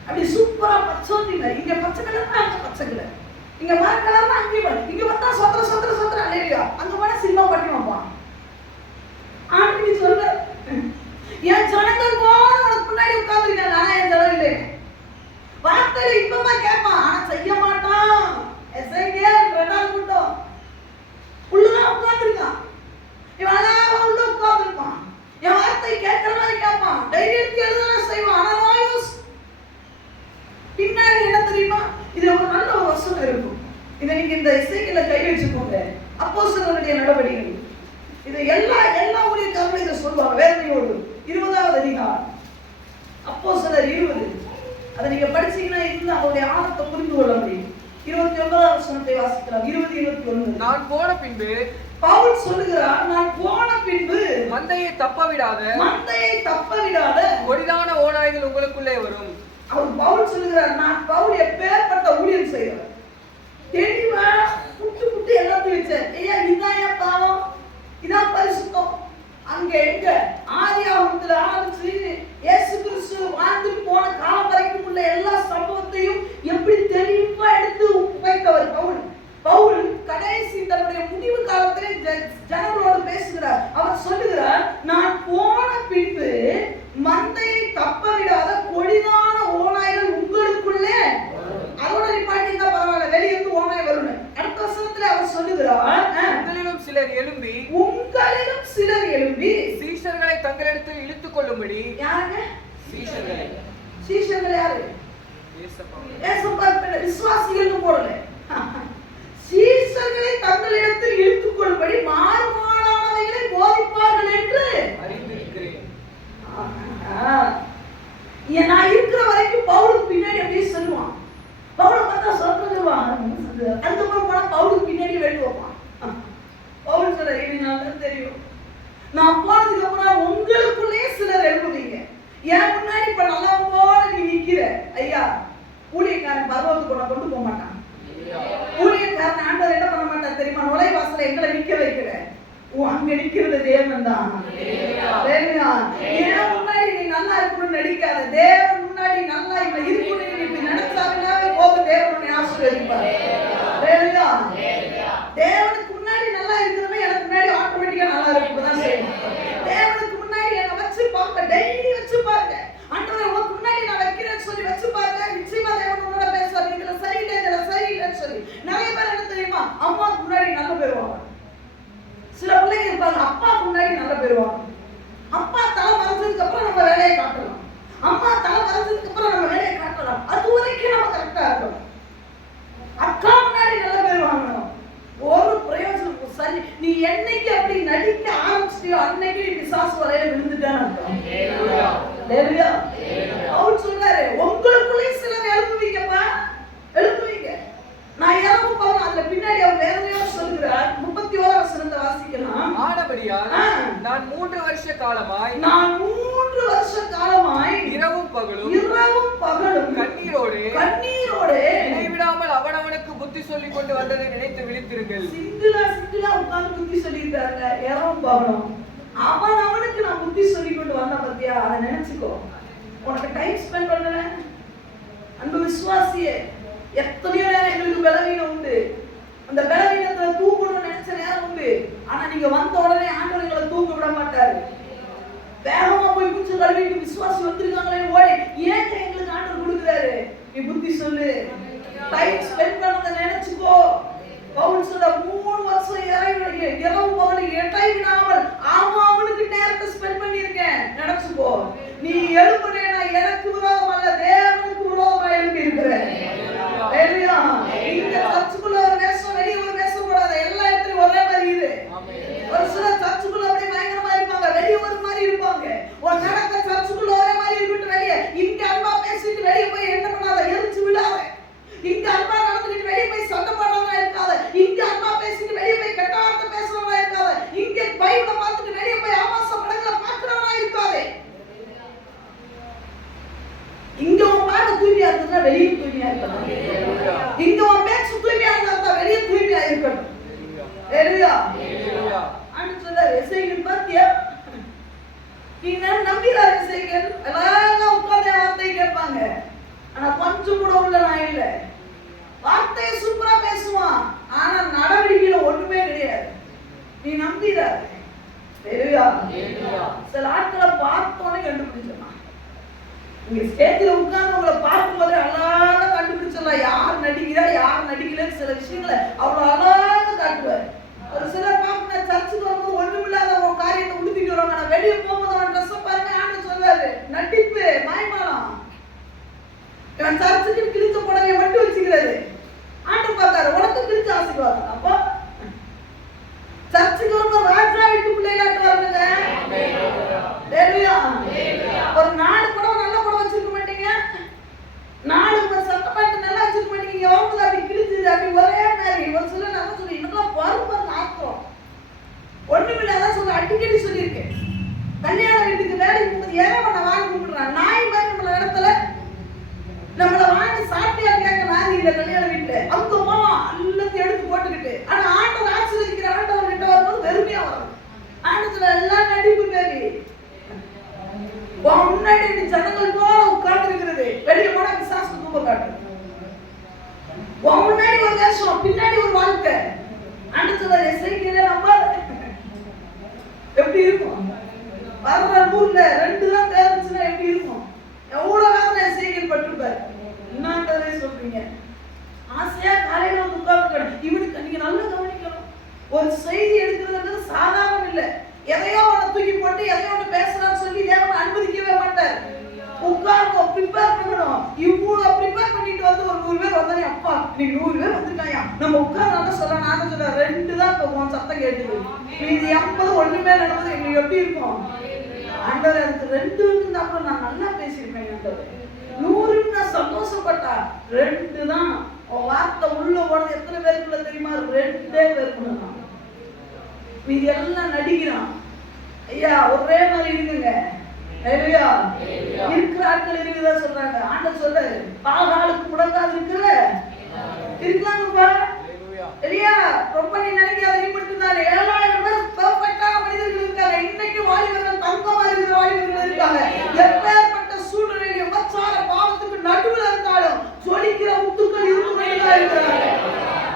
அப்படி சூப்பரா பச்சோந்தி மாதிரி. இங்க பச்சை கலர்னா அங்க பச்சை கலர், இங்க மர கலர்னா அங்கேயும் வரும். இங்க வந்தா சொத்திர அலையா, அங்க போனா சினிமா பண்ணி வைப்பான். ஆண்டு சொல்ற, என் ஜனங்கள் போல உனக்கு முன்னாடி உட்கார்ந்துருக்காங்க. ஆனா என் ஜனம் இல்லை. வார்த்தையில இப்பமா கேட்பான், ஆனா செய்ய மாட்டான். எசேக்கியேல் 2வது கூட்டம் உள்ளதான் உட்கார்ந்துருக்கான். இவன் அழகா உள்ள உட்கார்ந்துருப்பான். என் வார்த்தை கேட்கிற மாதிரி கேட்பான். தைரியத்தை எழுதலாம் செய்வான். ஆனா நோயூஸ் பின்னாடி என்ன தெரியுமா? இதுல ஒரு நல்ல ஒரு வசனம் இருக்கும். இதை நீங்க இந்த எசேக்கியேல கை வச்சுக்கோங்க. அப்போஸ்தலர்களுடைய நடவடிக்கைகள் இது எல்லா ஊழியக்காரர்களும் இதை சொல்லுவாங்க வேதனையோடு. 20வது அதிகாரம் அப்போஸ்தலர் 20. அதை நீங்க படிச்சீங்கன்னா இன்னும் அவருடைய ஆழத்தை புரிந்து கொள்ள முடியும். 29வது வசனத்தை வாசிக்கலாம். 20-21. நான் போன பின்பு பவுல் சொல்லுகிறார், நான் போன பின்பு மந்தையை தப்ப விடாத கொடிதான ஓநாய்கள் உங்களுக்குள்ளே வரும். அவர் பவுல் சொல்லுகிறார், நான் பவுல் எப்பேற்பட்ட ஊழியம் செய்கிறேன், தெளிவா புட்டு எல்லாத்தையும் வச்சேன். ஐயா இதான் பாவம், இதான் பரிசுத்தம். அங்க எங்க ஆதியாகமத்துல ஆரம்பிச்சு இயேசு கிறிஸ்து வாழ்ந்துட்டு போன காலம் வரைக்கும் உள்ள எல்லா சம்பவத்தையும் எப்படி தெளிவா எடுத்து வைத்தவர் பவுல் கடைசி தன்னுடைய முடிவு காலத்திலே ஜனங்களோடு பேசுகிறார். அவர் சொல்லுகிறார், நான் போன பின்பு மந்தையை தப்ப விடாத கொடிதான ஓநாய்கள் உங்களுக்குள்ளே. அதோட நிப்பாட்டிங்க பரவாயில்ல, வெளியிருந்து ஓநாய் வரும்னு. அடுத்த வசனத்துல அவர் சொல்லுகிறார், உங்களிலும் சிலர் எழும்பி சீஷர்களை தங்களிடத்தில் இழுத்துக் கொள்ளும்படி. யாருங்க சீஷர்கள்? யாரு? விசுவாசிகள் போடல. சீஷர்களை தங்களிடத்தில் இழுத்துக் கொள்ளும்படி மாறுபாடானவைகளை போதிப்பார்கள் என்று அறிந்திருக்கிறேன். நான் இருக்கிற வரைக்கும் பவுலுக்கு பின்னாடி அப்படியே சொல்லுவான். பவுலை பார்த்தா சொல்லுவான். அதுக்கப்புறம் போனா பவுலுக்கு பின்னாடி வெட்டு வைப்பான். பவுல் சொல்ற, இது நல்லா தெரியும், நான் போனதுக்கு அப்புறம் உங்களுக்குள்ளேயே சிலர் எழுப்புவீங்க. என் முன்னாடி இப்ப நல்லா போல நீ நிக்கிற. ஐயா, ஊழியக்காரன் பரவத்துக்கு கொண்டு போக மாட்டான். ஊழியக்காரன் ஆண்டவர் என்ன பண்ண மாட்டார் தெரியுமா? நுழைவாசல எங்களை நிக்க வைக்கிற, அங்க நிக்கிறது தேவன் தான். ஏன் முன்னாடி நீ நல்லா இருக்கணும்னு நடிக்காத. தேவன் முன்னாடி நல்லா இப்ப இருக்கணும்னு இப்ப நினைச்சாவே போதும், தேவனுடைய ஆசீர்வதிப்பார். தேவனுக்கு முன்னாடி நல்லா இருக்கிறவன் எனக்கு முன்னாடி ஆட்டோமேட்டிக்கா நல்லா இருக்குதான் செய்யும். தேவனுக்கு முன்னாடி என்ன வச்சு பாருங்க, டெய்லி வச்சு பாருங்க. ஆண்டவரே உனக்கு முன்னாடி நான் வைக்கிறேன்னு சொல்லி வச்சு பாருங்க, நிச்சயமா தேவன் உன்னோட பேசுவார். இதுல சரியில்லைன்னு சொல்லி. நிறைய பேர் என்ன தெரியுமா, அம்மாவுக்கு முன்னாடி நல்ல பேருவாங்க. சில பிள்ளைங்க இருப்பாங்க, அப்பாவுக்கு முன்னாடி நல்ல பேருவாங்க. அப்பா தலை மறைஞ்சதுக்கு அப்புறம் நம்ம வேலையை காட்டலாம், அம்மா தலை மறைஞ்சதுக்கு அப்புறம் நம்ம வேலையை காட்டலாம். அது வரைக்கும் நம்ம கரெக்டா இருக்கணும். அக்கா முன்னாடி நல்ல பேர் வாங்கணும், ஒரு பிரயோஜனம் சரி. நீ என்னைக்கு அப்படி நடிக்க ஆரம்பிச்சிட்டியோ அன்னைக்கு நீ பிசாசு வரையில விழுந்துட்டான்னு அவர் சொல்றாரு, உங்களுக்குள்ளே சிலர் எழுப்புவீங்கப்பா, எழுப்புவீங்க. நான் இறங்கும் போது அதுல பின்னாடி அவர் வேறையா சொல்லுகிறார். 31 வசனத்தை வாசிக்கலாம். ஆனபடியால் நான் 3 வருஷ காலமாய் இரவும் பகலும் கண்ணீரோடு இடைவிடாமல் அவனவனுக்கு புத்தி சொல்லிக் கொண்டு வந்ததை நினைத்து விழித்திருங்கள். சிங்கிளா உட்கார்ந்து புத்தி சொல்லியிருக்காங்க. இரவும் பகலும் அவனுக்கு நான் புத்தி சொல்லிக் கொண்டு வந்த பத்தியா, அதை நினைச்சுக்கோ. உனக்கு டைம் ஸ்பெண்ட் பண்ண அன்பு விசுவாசியே, எத்தனையோ நேரம் எங்களுக்கு பலவீனம் உண்டு. அந்த பலவீனத்தை தூக்கணும்னு நினைச்ச நேரம் உண்டு. ஆனா நீங்க வந்த உடனே ஆண்டவர் எங்களை தூக்க விட மாட்டாரு. வேகமா போய் குச்சி கழுவிட்டு விசுவாசி வந்திருக்காங்களே ஓடி, ஏங்க எங்களுக்கு ஆண்டவர் கொடுக்குறாரு? நீ புத்தி சொல்லு, டைம் ஸ்பெண்ட் பண்ணத நினைச்சுக்கோ. பவுல் சொல்ற 3 வருஷம் இரவு பகல் இடைவிடாமல் அவனுக்கு நேரத்தை ஸ்பெண்ட் பண்ணியிருக்கேன் நினைச்சுக்கோ. நீ எழுப்புறேனா எனக்கு விரோதம் அல்ல, தேவனுக்கு விரோதமா எழுப்பி இருக்கிறேன். இங்க சர்ச்சுக்குள்ள ஒரு வேஷம், வெளியே ஒரு வேஷம் போடாத. எல்லா இடத்துலயும் ஒரே மாதிரி இரு. ஒரு சிலர் சர்ச்சுக்குள்ள அப்படியே பயங்கரமா இருப்பாங்க, வெளியே ஒரு மாதிரி இருப்பாங்க. ஒரு நடக்க சர்ச்சுக்குள்ள ஒரே மாதிரி இருக்கட்டும், வெளியே இங்க அன்பா பேசிட்டு வெளியே போய் என்ன பண்ணாத, எரிச்சு விடாத. இங்க அன்பா நடந்துட்டு வெளியே போய் சண்டை போடுறவங்க இருக்காத. இங்க அன்பா பேசிட்டு வெளியே போய் கெட்ட வார்த்தை பேசுறவங்க இருக்காத. இங்க பைபிளை பார்த்துட்டு வெளியே போய் ஆபாச படங்களை பார்க்கிறவங்க இருக்காதே. இங்க உன் பாட்டு தூய்மையா இருந்தா வெளியே தூய்மையா இருக்கணும். இங்க உன் பேச்சு தூய்மையா இருந்தா வெளியே தூய்மையா இருக்கணும். எல்லாரும் உட்கார்ந்து வார்த்தை கேட்பாங்க. ஆனா கொஞ்சம் கூட உள்ள நான் இல்ல. வார்த்தையை சூப்பரா பேசுவான், ஆனா நடவடிக்கையில ஒண்ணுமே கிடையாது. நீ நம்பிடாத. சில ஆட்களை பார்த்தோன்னே கண்டுபிடிச்சிடலாம். இங்க ஸ்டேஜ்ல உட்கார்ந்து உங்களை பார்க்கும்போது அழகா கண்டுபிடிச்சிடலாம் யார் நடிக்கிறா யார் நடிக்கலன்னு. சில விஷயங்களை அவ்வளவு அழகா காட்டுவார். ஒரு சிலர் பார்க்கணும், சர்ச்சுக்கு வரும்போது ஒண்ணுமில்லாத ஒரு காரியத்தை உடுத்திட்டு வருவாங்க. நான் வெளியே போகும்போது அவன் ட்ரெஸ் பாருங்க, ஆண்டு சொல்றாரு நடிப்பு மாய்மாலம். இவன் சர்ச்சுக்கு கிழிச்ச புடவையை மட்டும் வச்சுக்கிறாரு. ஆண்டு பார்த்தாரு, உனக்கு கிழிச்ச ஆசீர்வாதம். அப்போ சர்ச்சுக்கு வரும்போது ராஜா வீட்டு பிள்ளைகளாட்டு வருங்க. ஒரு 4 புடவை நல்ல புடவை வச்சிருக்க மாட்டீங்க, 4 சட்டை பாட்டு நல்லா வச்சிருக்க மாட்டீங்க. வரும்போது அப்படி கிழிச்சு இந்த கல்யாண வீட்டுல அந்த மாமா எல்லாத்தையும் எடுத்து போட்டுக்கிட்டு, ஆனா ஆண்டவர் ஆசீர்வதிக்கிற ஆண்டவர் கிட்ட வரும்போது வெறுமையா வரும். ஆண்டத்துல எல்லாம் நடிப்பு பேபி முன்னாடி ஜனங்கள் போல உட்கார்ந்து இருக்கிறது. வெளியே போனா விசாசு தூக்க காட்டுறது. முன்னாடி ஒரு வேஷம், பின்னாடி ஒரு வாழ்க்கை. ஆண்டத்துல எசேக்கியேல நம்பாத. எப்படி இருக்கும்? வர்ற ஊர்ல 2 தான் தேர்ந்துச்சுன்னா எப்படி இருக்கும்? எவ்வளவு வேதனை எசேக்கியேல் பட்டிருப்பாரு. என்னன்றதே சொல்றீங்க. ஆசையா காலையில வந்து உட்கார்ந்து இவனுக்கு நீங்க நல்லா கவனிக்கணும். ஒரு செய்தி எடுக்கிறது சாதாரணம் இல்லை. எதையோ ஒன்று தூக்கி போட்டு எதையோ ஒன்று பேசலாம்னு சொல்லி தேவன் அனுமதிக்கவே மாட்டார். உட்கார்ந்து ப்ரிப்பேர் பண்ணணும். இவ்வளோ ப்ரிப்பேர் பண்ணிட்டு வந்து ஒரு 100 பேர் வந்தானே, அப்பா இன்னைக்கு 100 பேர் வந்துட்டாயா, நம்ம உட்கார்ந்து சொல்ல. நான் சொல்ல 2 தான் போவோம் சத்தம் கேட்டுது. மீதி 50 ஒண்ணுமே நடந்தது. எங்களுக்கு எப்படி இருக்கும்? ஆண்டவர் அதுக்கு 2 இருந்தா அப்புறம் நான் நல்லா பேசியிருப்பேன். ஆண்டவர் 100 நான் சந்தோஷப்பட்டா. 2 தான் வார்த்தை உள்ள ஓடுறது. எத்தனை பேருக்குள்ள தெரியுமா? 2 பேருக்குள்ள தான். மீதி எல்லாம் நடிக்கிறான். ஐயா ஒரே மாதிரி இருக்குங்க. இருக்கிற ஆட்கள் இருக்குதா சொல்றாங்க. ஆண்டவர் சொல்றாரு, பாகாலுக்கு முடங்காது இருக்கிற இருக்காங்கப்பா. சரியா? ரொம்ப நீ நினைக்காத, நீ மட்டும் தான் 7000 பேர் பெர்ஃபெக்ட்டான மனிதர்கள் இருக்காங்க. இன்னைக்கு வாலிபர்கள் தங்கமா இருக்கிற வாலிபர்கள் இருக்காங்க. எப்பேற்பட்ட சூழ்நிலையில் விபச்சார பாவத்துக்கு நடுவில் இருந்தாலும் ஜொலிக்கிற முத்துக்கள் இருந்து கொண்டுதான் இருக்கிறாங்க.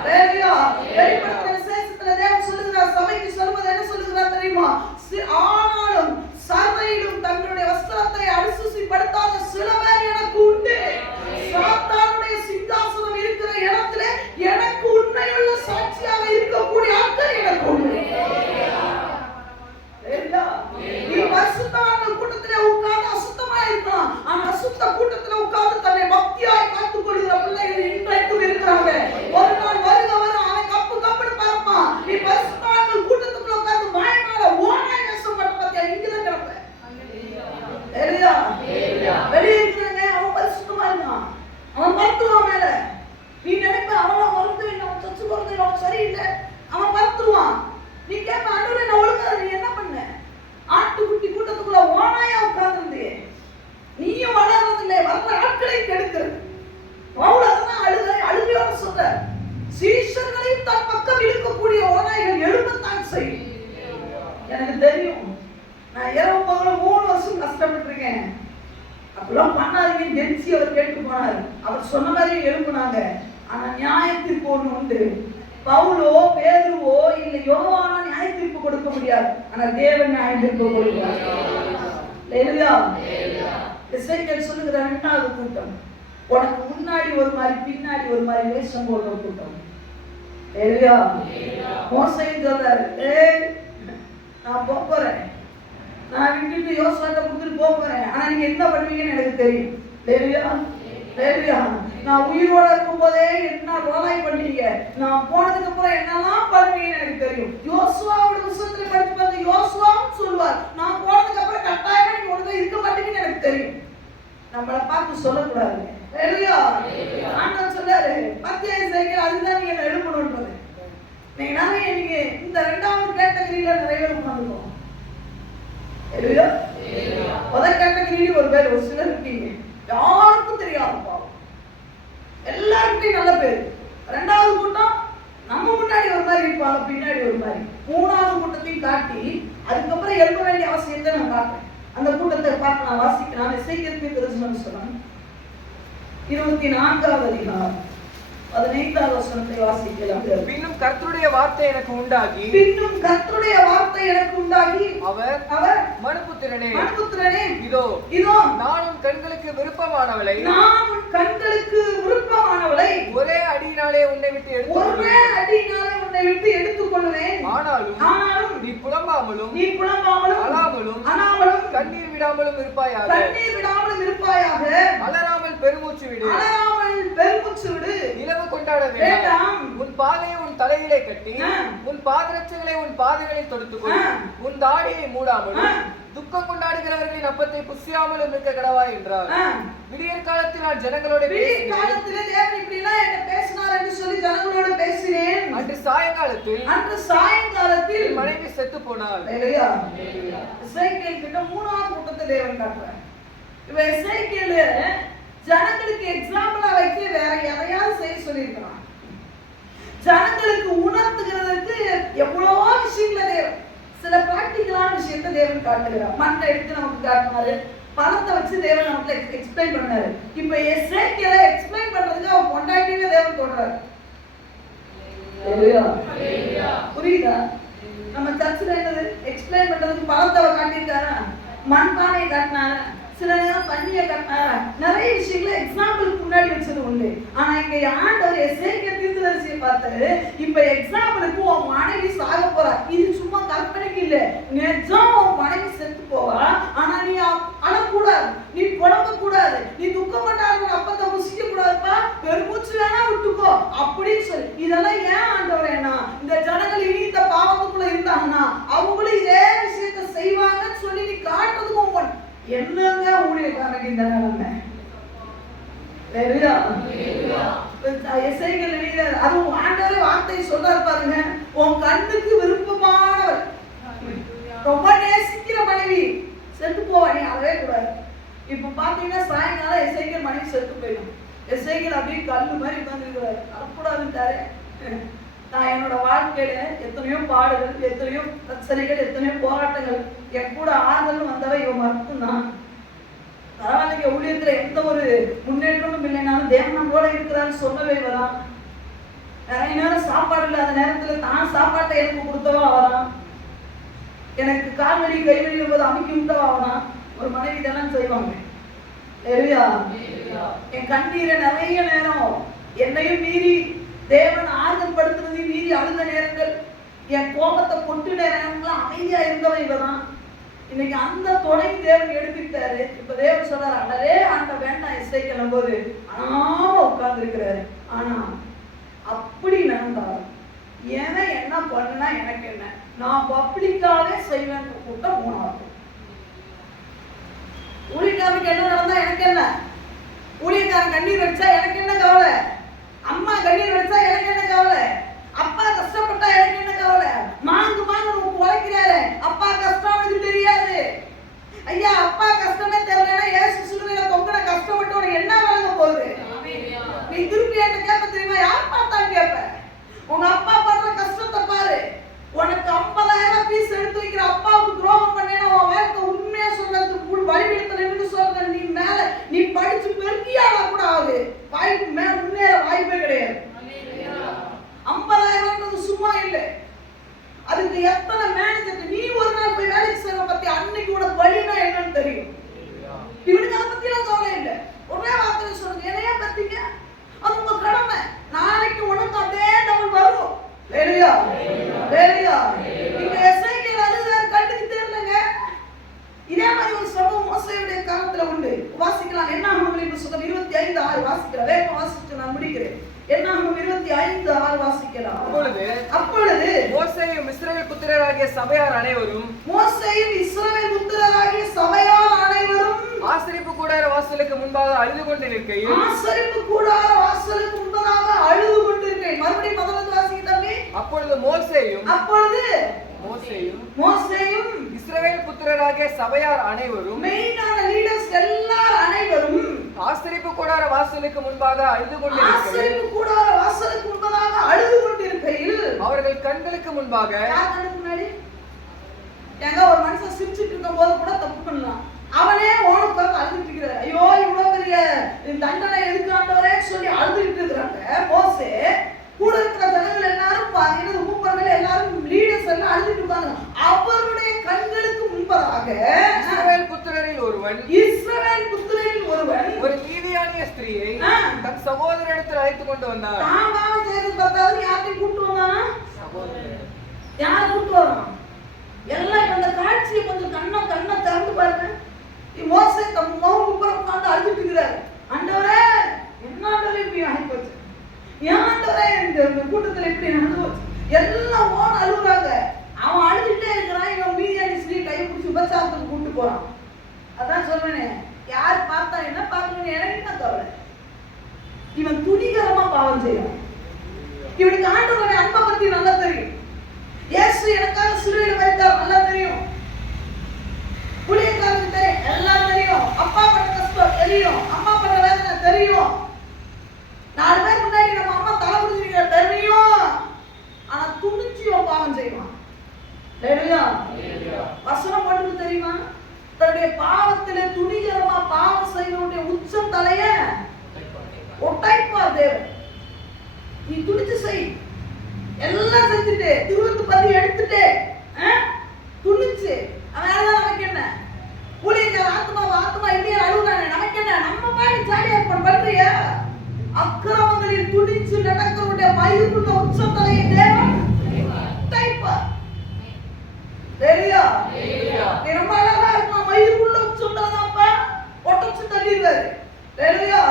சரியா? வெளிப்படுத்தின விசேஷத்துல தேவன் சொல்லுகிறார், சபைக்கு சொல்வது என்ன சொல்லுகிறார் தெரியுமா? ஆனாலும் சபையிலும் தங்களுடைய வஸ்திரத்தை அரிசுசிப்படுத்தாத சில பேர் எனக்கு உண்டு. சாத்தானுடைய சிங்காசனம் இருக்கிற இடத்துல எனக்கு உண்மையுள்ள சாட்சியாக இருக்கக்கூடிய ஆட்கள் எனக்கு உண்டு. நீ பரிசுத்தவான்கள் கூட்டத்திலே உட்கார்ந்து அசுத்தமா இருக்கலாம். ஆனா அசுத்த கூட்டத்திலே உட்கார்ந்து தன்னை பக்தியாய் காத்துக் கொள்கிற பிள்ளைகள் இன்றைக்கும் இருக்கிறாங்க. ஒரு நாள் வருக வரும் அவன் கப்பு கப்புன்னு பார்ப்பான். நீ பரிசுத்தவான்கள் கூட்டத்துக்குள்ள உட்கார்ந்து மாயமால ஓனாய் வேஷப்பட்ட பத்தியா இங்கதான் கிடப்ப. சரியா? வெளியே இருக்கிறாங்க. அவன் பரிசுத்தமா இருக்கான். அவன் பருத்துவான் மேல. நீ நினைப்ப அவனா மருந்து இல்லை, அவன் சச்சு மருந்து இல்லை, அவன் சரியில்லை, அவன் பருத்துவான். நீ கேட்ப, ஆண்டவரே நான் ஒழுங்கா நீ என்ன பண்ண? ஆட்டுக்குட்டி கூட்டத்துக்குள்ள ஓனாயா உட்கார்ந்து நீயும் வளர்றதில்லை, வர்ற ஆட்களை கெடுக்கிறது. அவ்வளவுதான் அழுகையோட சொல்ற. சீஷர்களையும் தன் பக்கம் இருக்கக்கூடிய ஓனாய்கள் எழுப்பத்தான் செய்யும். எனக்கு தெரியும். நான் இரவு பகலும் 3 வருஷம் கஷ்டப்பட்டிருக்கேன். அப்பெல்லாம் பண்ணாதீங்க ஜென்சி அவர் கேட்டு போனார். அவர் சொன்ன மாதிரி எழுப்புனாங்க. ஆனா நியாயத்திற்கு ஒண்ணு உண்டு. பவுலோ பேதுருவோ இல்ல யோவானோ நியாயத்திற்கு கொடுக்க முடியாது. ஆனா தேவன் நியாயத்திற்கு கொடுக்கிறார். இல்லையா? எசேக்கியேல் சொல்லுகிற 2வது கூட்டம் உனக்கு முன்னாடி ஒரு மாதிரி பின்னாடி ஒரு மாதிரி வேஷம் போடுற கூட்டம். இல்லையா? மோசேயும் சொல்றாரு, நான் போறேன், நான் விட்டுட்டு யோசுவாட்ட கொடுத்துட்டு போறேன். ஆனா நீங்க என்ன பண்ணுவீங்கன்னு எனக்கு தெரியும். இல்லையா? நான் உயிரோட இருக்கும் போதே என்ன ரோலாய் பண்ணீங்க, நான் போனதுக்கு அப்புறம் என்னெல்லாம் பண்ணுவீங்கன்னு எனக்கு தெரியும். யோசுவாவோட புத்தகத்துல படிச்சு பார்த்து யோசுவாவும் சொல்லுவார், நான் போனதுக்கு அப்புறம் கட்டாயமா நீங்க ஒழுங்கா இருக்க மாட்டீங்கன்னு எனக்கு தெரியும். நம்மளை பார்த்து சொல்லக்கூடாது. ஆண்டவர் சொல்லாரு, மத்திய இசைக்கு அதுதான் நீங்க எழுப்பணும்ன்றது. நீங்க நிறைய நீங்க இந்த 2வது கேட்டகரியில நிறைய பேர் உட்காந்துருக்கோம். முதல் கேட்டகரியில ஒரு பேர் ஒரு சிலர் இருக்கீங்க, யாருக்கும் தெரியாது பாவம், எல்லாருக்கிட்டையும் நல்ல பேர். 2வது கூட்டம் நம்ம முன்னாடி ஒரு மாதிரி இருப்பாங்க, பின்னாடி ஒரு மாதிரி. 3வது கூட்டத்தையும் காட்டி அதுக்கப்புறம் எழுப்ப வேண்டிய அவசியத்தை நான் காட்டுறேன். அந்த கூட்டத்தை பார்த்து நான் வாசிக்கிறேன். எசேக்கியேல் தரிசனம் சொன்னான் 24வது அதிகாரம் 15வது வசனத்தை வாசிக்கலாம். பின்னும் கர்த்தருடைய வார்த்தை எனக்கு உண்டாகி அவர் மனுபுத்திரனே இதோ நான் உன் கண்களுக்கு விருப்பமானவளை ஒரே அடியினாலே உன்னை விட்டு எடுத்துக் கொள்வேன். ஆனாலும் நீ புலம்பாமலும் அழாமலும் கண்ணீர் விடாமலும் இருப்பாயாக. அலறாமல் பெருமூச்சு விடு. நிலவு கொண்டாட வேண்டாம். உன் பாதையை உன் தலையிலே கட்டி உன் பாதரட்சைகளை உன் பாதங்களில் தொடுத்துக்கொள். உன் தாடியை மூடாமலும் துக்கம் கொண்டாடுகிறவர்களின் அப்பத்தை புசியாமலும் இருக்க கடவா என்றார். விடியற் காலத்தில் நான் ஜனங்களோட பேசினேன். அன்று சாயங்காலத்தில் மனைவி செத்து போனாள். எசேக்கியேல் கிட்ட 3வது கூட்டத்தை தேவன் காட்டுறார். இப்ப எசேக்கியேல் ஜனங்களுக்கு எக்ஸாம்பிளா வைக்க வேற எதையாவது செய்ய சொல்லியிருக்கிறான். ஜனங்களுக்கு உணர்த்துகிறதுக்கு எவ்வளவோ விஷயங்களை தேவன், சில பிராக்டிக்கலான விஷயத்தை தேவன் காட்டுகிறார். மண்ணை எடுத்து நமக்கு காட்டினாரு, பணத்தை வச்சு தேவன் நமக்கு எக்ஸ்பிளைன் பண்ணாரு. இப்ப எசேக்கியேலை எக்ஸ்பிளைன் பண்றதுக்கு அவன் பொண்டாட்டியே தேவன் சொல்றாரு. புரியுதா? நம்ம சர்ச்சில் என்னது எக்ஸ்பிளைன் பண்றதுக்கு பணத்தை காட்டியிருக்காரா, மண்பானையை காட்டினாரா, சில நேரம் தண்ணியை காட்டினாரா, நிறைய விஷயங்களை எக்ஸாம்பிளுக்கு முன்னாடி வச்சது உண்டு. ஆனா இங்க ஆண்டவர் எசேக்கியேல் தீர்க்கதரிசியை பார்த்தாரு. இப்ப எக்ஸாம்பிளுக்கு உன் மனைவி சாக போறா, இது சும்மா கற்பனைக்கு இல்ல, நிஜம் உன் மனைவி செத்து போவா. ஆனா நீ அழக்கூடாது, நீ புலம்ப கூடாது, நீ துக்கப்பட்டாலும் அப்பத்தை புசிக்க கூடாதுப்பா, பெருமூச்சு வேணா விட்டுக்கோ அப்படின்னு சொல்லி. இதெல்லாம் ஏன் ஆண்டவர், என்ன இந்த ஜனங்கள் இனி இந்த பாவத்துக்குள்ள இருந்தாங்கன்னா அவங்களும் இதே விஷயத்த செய்வாங்கன்னு சொல்லி நீ காட்டுறதுக்கு உன் என்னங்க ஊழியக்காரங்க இந்த நிலைமை. அதுவும் ஆண்டவரே வார்த்தை சொல்றாரு பாருங்க, உன் கண்ணுக்கு விருப்பமானவர், ரொம்ப நேசிக்கிற மனைவி செத்து போவா, நீ அழவே கூடாது. இப்ப பாத்தீங்கன்னா சாயங்காலம் எசேக்கியேல் மனைவி செத்து போயிடும். எசேக்கியேல் அப்படியே கல்லு மாதிரி உட்கார்ந்துருக்கிறாரு, அழக்கூடாதுன்ட்டாரு. நான் என்னோட வாழ்க்கையில எத்தனையோ பாடுகள், எத்தனையோ பிரச்சனைகள், எத்தனையோ போராட்டங்கள், என் கூட ஆறுதல் வந்தவ இவன் மட்டும்தான். பரவாயில்லைங்க, ஊழியத்துல எந்த ஒரு முன்னேற்றமும் இல்லைனாலும் தேவன் கூட இருக்கிறான்னு சொல்லவே வரான். நிறைய நேரம் சாப்பாடு இல்லாத நேரத்துல தான் சாப்பாட்டை எனக்கு கொடுத்தவா அவரான், எனக்கு கால்வழி கைவழி போது அமைக்கி விட்டவா அவரான். ஒரு மனைவி இதெல்லாம் செய்வாங்க. என் கண்ணீரை நிறைய நேரம் என்னையும் மீறி தேவன் ஆறுதல் படுத்துறது மீறி அழுத நேரங்கள், என் கோபத்தை கொட்டு நேரங்கள்லாம் அமைதியா இருந்தவன் இவதான். இன்னைக்கு அந்த துணை தேவன் எடுத்துக்கிட்டாரு. இப்ப தேவன் சொல்றாரு, அடரே ஆண்ட வேண்டாம் எசேக்கியேல் போது ஆனாம உட்கார்ந்து இருக்கிறாரு. ஆனா அப்படி நடந்தாலும் ஏன் என்ன பண்ணுனா எனக்கு என்ன, நான் பப்ளிக்காவே செய்வேன் கூட்டம் 3வது. ஊழியக்காரனுக்கு என்ன நடந்தா எனக்கு என்ன, ஊழியக்காரன் கண்ணீர் வச்சா எனக்கு என்ன கவலை, அம்மா கண்ணீர் வச்சா எனக்கு என்ன கவலை, அப்பா கஷ்டப்பட்டா எனக்கு என்ன கவலை, மாங்கு உழைக்கிறாரு அப்பா கஷ்டம் எனக்கு தெரியாது. ஐயா அப்பா கஷ்டமே தெரியலன்னா இயேசு சிலுவையில தொங்குன கஷ்டப்பட்டு உனக்கு என்ன வழங்க போகுது? நீ திருப்பி என்ன கேட்ப தெரியுமா? யார் பார்த்தான்னு கேட்ப. உங்க அப்பா படுற கஷ்டத்தை பாரு. உனக்கு 50,000 பீஸ் எடுத்து வைக்கிற அப்பாவுக்கு துரோகம் பண்ணேன்னா உன் வாழ்க்கை உண்மையா சொல்றதுக்கு வழிபடுத்தலன்னு சொல்ற. நீ மேல நீ படிச்சு பெருக்கியால கூட ஆகுது, வாய்ப்பு மேல முன்னேற வாய்ப்பே கிடையாது. 50,000 சும்மா இல்லை, அதுக்கு எத்தனை மேனேஜர். நீ ஒரு நாள் போய் வேலைக்கு செய்ய பத்தி அன்னைக்கு உனக்கு வழினா என்னன்னு தெரியும். இவனுக்கு அதை பத்தி எல்லாம் கவலை இல்லை. ஒரே வார்த்தை சொல்லுங்க, என்னையா பத்திங்க, அது உங்க கடமை. நாளைக்கு உனக்கு அதே டபுள் வரும். வேலையா வேலையா இங்க எசேக்கியேல் அழுதாரு, கண்ணுக்கு தெரியலங்க. இதே மாதிரி ஒரு சம்பவம் மோசேயுடைய காலத்துல உண்டு. வாசிக்கலாம். என்னாகமம் புத்தகம் 25:6 வாசிக்கலாம். வேக வாசிச்சு நான் முடிக்கிறேன். என்னாகமம் 25:6 வாசிக்கலாம். அப்பொழுது மோசேயும் இஸ்ரவேல் புத்திரராகிய சபையார் அனைவரும் ஆசரிப்பு கூடார வாசலுக்கு முன்பாக அழுது கொண்டிருக்கையில் மறுபடியும் முதல்ல வாசிக்க தம்பி. அப்பொழுது மோசேயும் இஸ்ரவேல் புத்திரராகிய சபையார் அனைவரும், மெயினான லீடர்ஸ் எல்லாரும் அனைவரும் ஆசரிப்பு கூடார வாசலுக்கு முன்பாக அழுது கொண்டிருக்கையில் அவர்கள் கண்களுக்கு முன்பாக, முன்னாடி எங்க ஒரு மனுஷன் சிரிச்சிட்டு இருக்கும் போது கூட தப்பு பண்ணலாம், அவனே ஓனுக்கு பார்த்து அழுதுட்டு இருக்கிறார். ஐயோ இவ்வளவு பெரிய தண்டனை எதுக்காண்டவரே சொல்லி அழுதுட்டு இருக்கிறாங்க. மோசே கூட இருக்கிற ஜனங்கள் எல்லாரும் பாத்தீங்கன்னா மூப்பர்கள் எல்லாரும் லீடர்ஸ் எல்லாம் அழுதுட்டு இருக்காங்க. அவருடைய கண்களுக்கு முன்பதாக இஸ்ரவேல் புத்திரரில் ஒருவன் ஒரு மீதியானிய ஸ்திரீயை தன் சகோதரனிடத்தில் அழைத்துக் கொண்டு வந்தார். யாரையும் கூட்டு வந்தானா? யாரை கூட்டு வரான்? எல்லாம் அந்த காட்சியை கொஞ்சம் கண்ணை திறந்து பாருங்க. மோசே தம் முகப்புறம் உட்கார்ந்து அழுதுட்டு இருக்கிறாரு. ஆண்டவரே என்ன ஆண்டவரே இப்படி ஆகி போச்சு, ஏன் ஆண்டவரே இந்த கூட்டத்துல இப்படி நடந்து போச்சு, எல்லாம் ஓன அழுகுறாங்க. அவன் அழுதுட்டே இருக்கிறான். இவன் மீதியானி ஸ்திரீ கை பிடிச்சி உபச்சாரத்துக்கு கூட்டு போறான். அதான் சொல்றேனே, யார் பார்த்தா என்ன பார்க்கணும்னு எனக்கு என்ன கவலை. இவன் துணிகரமா பாவம் செய்யறான். இவனுக்கு ஆண்டவருடைய அன்பை பத்தி நல்லா தெரியும். இயேசு எனக்காக சிலுவையில மரித்தார் நல்லா தெரியும். ஊழியக்காரனுக்கு தெரியும், எல்லாம் தெரியும். அப்பா பட்ட கஷ்டம் தெரியும், அம்மா பட்ட வேதனை ஒட்டாய்ப்பார் தேவன். நீ துணிச்சு செய், எல்லாம் செஞ்சுட்டு 20 எடுத்துட்டு துணிச்சு அவன் நமக்கு என்ன ஊழியர் ஆத்மா இல்லையா அழுகுறானே நமக்கு என்ன, நம்ம பாடி ஜாலியா இருப்போம். பண்றியா? அக்கிரமங்களில் துணிச்சு நடக்கிறவருடைய மயிருக்குள்ள உச்சத்தலையை தேவன் ஒட்டாய்ப்பார். சரியா? நீ ரொம்ப அழகா இருக்கலாம், மயிருக்குள்ள உச்சத்தலைதான்ப்பா ஒட்டச்சு தள்ளிடுவாரு. சரியா?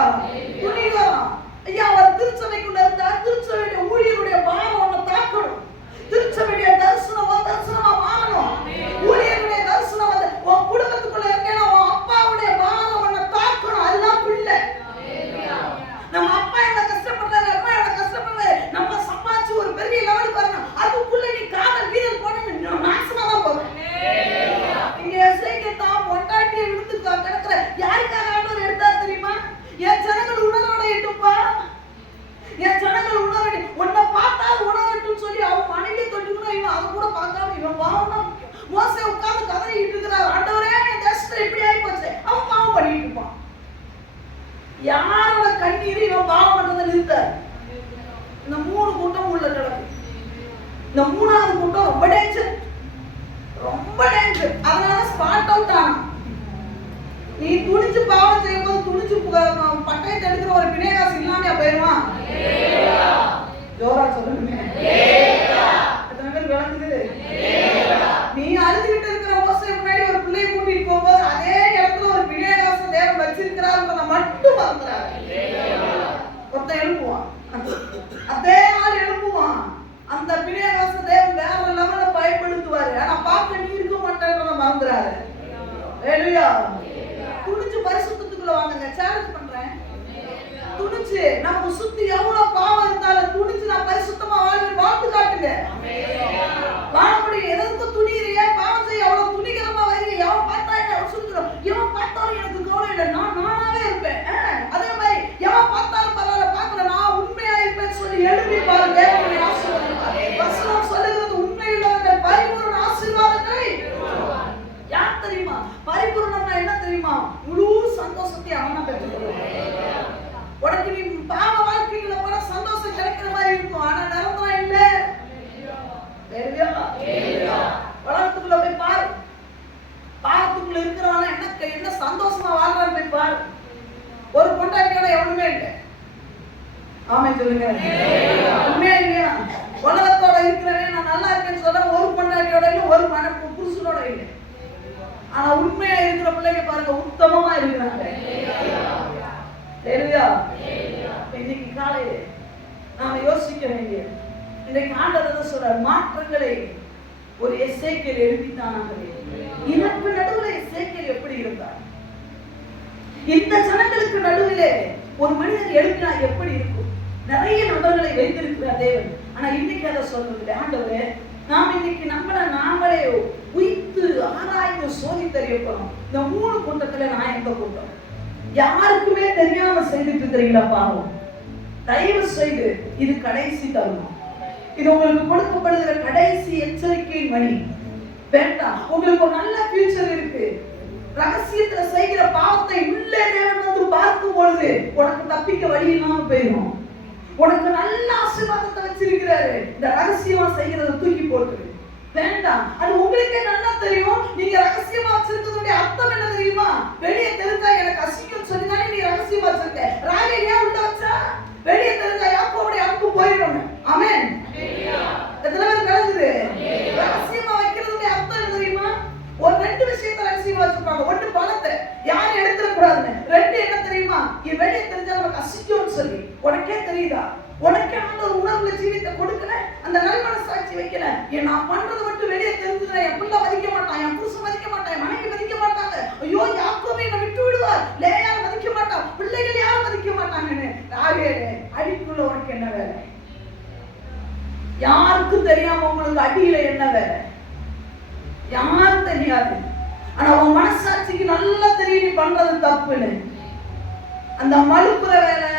துணிகரம் ஐயா அவர் திருச்சபைக்குள்ள இருந்தா திருச்சபையுடைய ஊழியருடைய பாரம் ஒண்ணு தாக்கணும். திருச்சபையுடைய தரிசனமா மாறணும். ஊழியருடைய தரிசனம் வந்து உன் குடும்பத்துக்குள்ள இருக்கேன்னா உன் அப்பாவுடைய பாரம் ஒண்ணு தாக்கணும். அதுதான் பிள்ளை. நம்ம அப்பா எவ்வளவு கஷ்டப்படுறாரு, அம்மா எவ்வளவு கஷ்டப்படுறாரு, நம்ம சம்பாதிச்சு ஒரு பெரிய லெவலுக்கு வரணும். அதுக்குள்ள நீ காதல் வீரல் போன நாசமா தான் போகும். இங்க எசேக்கியேல் பொண்டாட்டியை விடுத்து கிடக்குற யாருக்காக ஆண்டவர் எடுத்தார் தெரியுமா? என் ஜனங்கள் உணரோட எட்டுப்பா, என் ஜனங்கள் உணரோட உன்னை பார்த்தா உணரட்டும் சொல்லி அவன் மனைவி தொட்டுக்கணும். இவன் அதை கூட பார்க்காம இவன் பாவம் தான் முக்கியம். மோசே உட்கார்ந்து கதறிட்டு இருக்கிறார், ஆண்டவரே என் தேசத்துல இப்படி ஆகி போச்சு. அவன் பாவம் பண்ணிட்டு இருப்பான். யாரோட கண்ணீர் இவன் பாவம் பண்றதை நிறுத்தார். இந்த 3 கூட்டம் உள்ள கிடக்கு. இந்த 3வது கூட்டம் ரொம்ப டேஞ்சர், ரொம்ப டேஞ்சர். அதனால ஸ்பாட் அவுட் ஆனான். நீ துணிச்சு பாவம் செய்யும்போது துணிச்சு பட்டயத்தை எடுக்கிற ஒரு பிணையகாசு இல்லாமையா போயிருவான்? ஜோரா சொல்லுங்க. எத்தனை பேர் விளக்குது? நீ அழுதுகிட்டு இருக்கிற மோசே முன்னாடி ஒரு பிள்ளையை கூட்டிட்டு போகும்போது அதே இடத்துல ஒரு பிணையகாசு தேவன் வச்சிருக்கிறாருன்றத மட்டும் மறந்துறாரு. ஒருத்தன் எழுப்புவான், அதே ஆள் எழுப்புவான். அந்த பிணையகாசு தேவன் வேற லெவல்ல பயன்படுத்துவாரு. ஆனா பார்க்க நீ இருக்க மாட்டேன்றத மறந்துறாரு. துணிச்சு பரிசுத்தத்துக்குள்ள வாங்க, சேலஞ்ச் பண்றேன். துணிச்சு நமக்கு சுத்தி எவ்வளவு பாவம் இருந்தாலும் துணிச்சு நான் பரிசுத்தமா வாழ்வேன் வாழ்த்து காட்டுங்க. வாழ முடியும். எதற்கும் துணிகிறியா? பாவம் செய்ய எவ்வளவு துணிகரமா வரீங்க. எவன் பார்த்தா என்ன சொல்லுறோம், எவன் பார்த்தாலும் எனக்கு கவலை இல்லை, நானாவே இருப்பேன். அதே மாதிரி எவன் பார்த்தாலும் பரவாயில்ல, பார்க்கல, நான் உண்மையா இருப்பேன்னு சொல்லி எழுப்பி பாருங்க. வசனம் சொல்லுகிறது உண்மையுள்ளவர்கள் பரிபூரண ஆசீர்வாதங்களை யார் தெரியுமா? பரிபூரணம்னா என்ன தெரியுமா? முழு சந்தோஷத்தை அவனா பெற்றுக்கொள்வான். உனக்கு நீ பாவ வாழ்க்கையில போன சந்தோஷம் கிடைக்கிற மாதிரி இருக்கும், ஆனா நிரந்தரம் இல்ல. உலகத்துக்குள்ள போய் பாரு, பாவத்துக்குள்ள இருக்கிறவன என்ன சந்தோஷமா வாழ்றான்னு போய் பாரு. ஒரு பொண்டாட்டியோட எவனுமே இல்லை. ஆமே சொல்லுங்க. உண்மையா இல்லையா? உலகத்தோட இருக்கிறவன் நான் நல்லா இருக்கேன்னு சொல்ற ஒரு பொண்டாட்டியோட இல்லை, ஒரு புருஷனோட இல்லை. ஆனா உண்மையா இருக்கிற பிள்ளைங்க பாருங்க உத்தமமா இருக்கிறாங்க. சரியா? இன்னைக்கு காலையில நாம யோசிக்க வேண்டிய இன்றைக்கு ஆண்டவர் சொல்ற மாற்றங்களை ஒரு எசேக்கியேல் எழுதித்தானாங்களே. இனக்கு நடுவில் எசேக்கியேல் எப்படி இருந்தார்? இந்த ஜனங்களுக்கு நடுவிலே ஒரு மனிதன் எழுப்பினா எப்படி இருக்கும்? நிறைய நபர்களை வைத்திருக்கிறார் தேவன். ஆனா இன்னைக்கு அதை சொல்றது ஆண்டவரே, நாம் இன்னைக்கு நம்மளை நாங்களே உயிர்த்து ஆராய்ந்து சோதித்தறிய போறோம். இந்த 3 கூட்டத்துல நான் எந்த கூட்டம் யாருக்குமே தெரியாம செய்துட்டு இருக்கிறீங்களா? பாவம். தயவு செய்து இது கடைசி தருணம். இது உங்களுக்கு கொடுக்கப்படுகிற கடைசி எச்சரிக்கையின் மணி. வேண்டாம். உங்களுக்கு ஒரு நல்ல ஃபியூச்சர் இருக்கு. ரகசியத்துல செய்கிற பாவத்தை உள்ளே தேவன் வந்து பார்க்கும் பொழுது உனக்கு தப்பிக்க வழி இல்லாம போயிடும். உனக்கு நல்ல ஆசீர்வாதத்தை வச்சிருக்கிறாரு. இந்த ரகசியமா செய்யறத தூக்கி போட்டு வேண்டாம். அது உங்களுக்கே நல்லா தெரியும். நீங்க ரகசியமா வச்சிருக்கிறதுடைய அர்த்தம் என்ன தெரியுமா? வெளியே தெரிஞ்சா எனக்கு அசிங்கம் சொல்லிதானே நீ ரகசியமா வச்சிருக்க. ராகேல் ஏன் உள்ள வச்சா? வெளியே தெரிஞ்சா யாக்கோபுடைய அன்பு போயிடும். ஆமென். எத்தனை பேர் கலந்துது? ரகசியமா வைக்கிறதுடைய அர்த்தம் என்ன தெரியுமா? ஒரு 2 விஷயத்தை ரகசியமா வச்சிருப்பாங்க. ஒன்று பணத்தை யாரும் எடுத்துட கூடாதுன்னு. 2 என்ன தெரியுமா? இது வெளியே தெரிஞ்சா உனக்கு அசிங்கம்னு சொல்லி உனக்கே தெரியுதா? உனக்கே ஆண்டவர் உணர்வுல ஜீவித்தை கொடுக்கல, அந்த நல்மனசாட்சி வைக்கல. ஏன் நான் பண்றது மட்டும் வெளியே தெரிஞ்சுக்கிறேன், என் பிள்ளை மதிக்க மாட்டான், என் புருஷன் மதிக்க மாட்டான், என் மனைவி மதிக்க மாட்டாங்க, ஐயோ யாக்கோபை என்னை விட்டு விடுவார், லேயால் மதிக்க மாட்டான், பிள்ளைகள் யாரும் மதிக்க மாட்டாங்கன்னு. ராகேலே அடிக்குள்ள உனக்கு என்ன வேலை? யாருக்கும் தெரியாம உங்களுக்கு அடியில என்ன வேலை? யாரும் தெரியாது. ஆனா உன் மனசாட்சிக்கு நல்லா தெரியும் நீ பண்றது தப்புன்னு. அந்த மலுப்புற வேலை,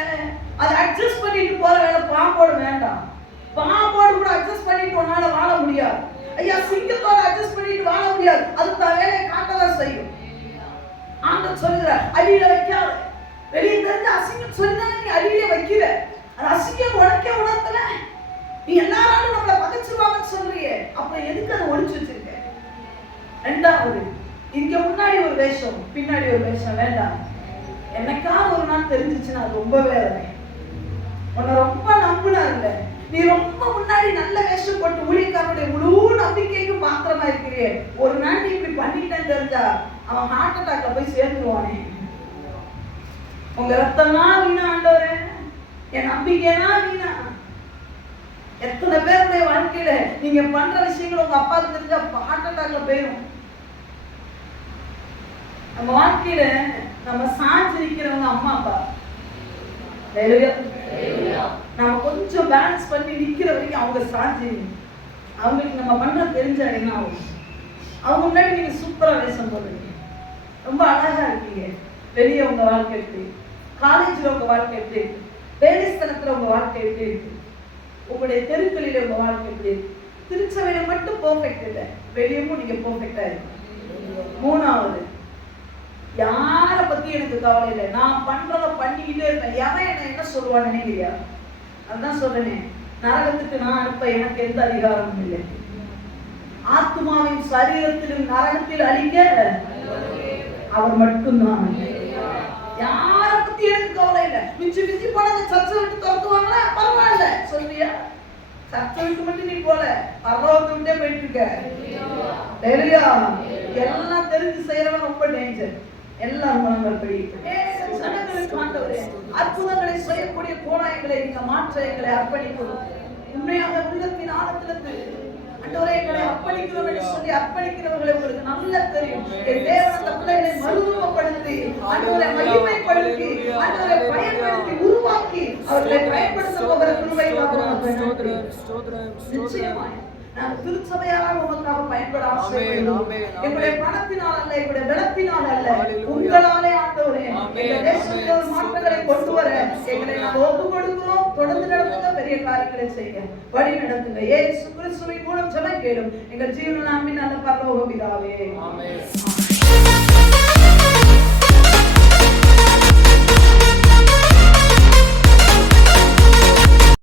அதை அட்ஜஸ்ட் பண்ணிட்டு போற வேலை பாம்போடு வேண்டாம். பாம்போடு கூட அட்ஜஸ்ட் பண்ணிட்டு உன்னால வாழ முடியாது. ஐயா சிங்கத்தோட அட்ஜஸ்ட் பண்ணிட்டு வாழ முடியாது. அது தான் வேலையை காட்டதான் செய்யும். ஆண்டவர் சொல்லுற அடியில வைக்காது. வெளியே தெரிஞ்ச அசிங்கம் சொல்லிதானே நீ அடியிலே ரசிக்க உழைக்க உணர்த்தல. நீ எல்லாரும் நம்மளை பகைச்சிருவாங்கன்னு சொல்றியே, அப்புறம் எதுக்கு அதை ஒழிச்சு வச்சிருக்க? ரெண்டாவது, இங்க முன்னாடி ஒரு வேஷம் பின்னாடி ஒரு வேஷம் வேண்டாம். என்னைக்கா ஒரு நாள் தெரிஞ்சிச்சுன்னா அது ரொம்ப வேதனை. உன்னை ரொம்ப நம்பினார்ல, நீ ரொம்ப முன்னாடி நல்ல வேஷம் போட்டு ஊழியக்காரனுடைய முழு நம்பிக்கைக்கு பாத்திரமா இருக்கிறியே, ஒரு நாள் நீ இப்படி பண்ணிட்டேன்னு தெரிஞ்சா அவன் ஹார்ட் அட்டாக்ல போய் சேர்ந்துருவானே. உங்க ரத்தம்னா வீணா ஆண்டவரே, என் நம்பிக்கைனா வீணா. எத்தனை பேருடைய வாழ்க்கையில நீங்க பண்ற விஷயங்கள் உங்க அப்பாவுக்கு தெரிஞ்சா ஹார்ட் அட்டாக்ல போயிடும். நம்ம வாழ்க்கையில நம்ம சாட்சி நிக்கிறவங்க அம்மா அப்பா. நம்ம கொஞ்சம் பேலன்ஸ் பண்ணி நிக்கிற வரைக்கும் அவங்க சாட்சி. அவங்களுக்கு நம்ம பண்ற தெரிஞ்சா என்ன ஆகும்? அவங்க முன்னாடி நீங்க சூப்பரா வேஷம் போடுறீங்க, ரொம்ப அழகா இருக்கீங்க. வெளியே உங்க வாழ்க்கை எப்படி, காலேஜ்ல உங்க வாழ்க்கை எப்படி இருக்கு, வேலை ஸ்தலத்துல உங்க வாழ்க்கை எப்படி இருக்கு, உங்களுடைய தெருக்களில உங்க வாழ்க்கை எப்படி இருக்கு. திருச்சபையில மட்டும் பெர்ஃபெக்ட் இல்லை, வெளியவும் நீங்க பெர்ஃபெக்டா இருக்கு. மூணாவது, யார பத்தி எனக்கு கவலை இல்லை, நான் பண்றத பண்ணிக்கிட்டே இருப்பேன். எவன் என்ன சொல்லுவான்னு நினைக்கிறியா? அதுதான் சொல்றேன், நரகத்துக்கு நான் அனுப்ப எனக்கு எந்த அதிகாரமும் இல்லை. ஆத்மாவின் சரீரத்திலும் நரகத்தில் அழிக்க அவர் மட்டும்தான். யார பத்தி எனக்கு கவலை இல்லை. மிஞ்சி மிஞ்சி போனதை சர்ச்சை விட்டு துரத்துவாங்களா, பரவாயில்ல சொல்றியா? சர்ச்சை விட்டு மட்டும் நீ போல, பரவாயில்ல விட்டே போயிட்டு இருக்க. எல்லாம் தெரிஞ்சு செய்யறவன் ரொம்ப டேஞ்சர். எல்லாரும் மனங்கள்படி அற்புதங்களை செய்யக்கூடிய கோணங்களை நீங்க மாற்ற எங்களை அர்ப்பணிக்கிறோம். உண்மையாக உள்ளத்தின் ஆழத்திலிருந்து ஆண்டவரே எங்களை அர்ப்பணிக்கிறோம் என்று சொல்லி அர்ப்பணிக்கிறவர்களை உங்களுக்கு நல்லா தெரியும். என் தேவன் அந்த பிள்ளைகளை மறுரூபப்படுத்தி, ஆண்டவரை மகிமைப்படுத்தி, ஆண்டவரை பயன்படுத்தி உருவாக்கி அவர்களை பயன்படுத்த போகிற கிருபை நிச்சயமாய் நான் திருச்சபையாக உமக்காக பயன்பட ஆசைப்படுகிறோம். எங்களுடைய பணத்தினால் அல்ல, எங்களுடைய பலத்தினால் அல்ல, உங்களாலே ஆண்டவரே இந்த தேசத்தில் ஒரு மாற்றங்களை கொண்டு வர எங்களை நாங்கள் ஒப்பு கொடுக்கிறோம். தொடர்ந்து நடத்துங்க, பெரிய காரியங்களை செய்ய வழி நடத்துங்க. இயேசு கிறிஸ்துவின் மூலம் ஜெபம் கேளும் எங்கள் ஜீவனில். ஆமென்.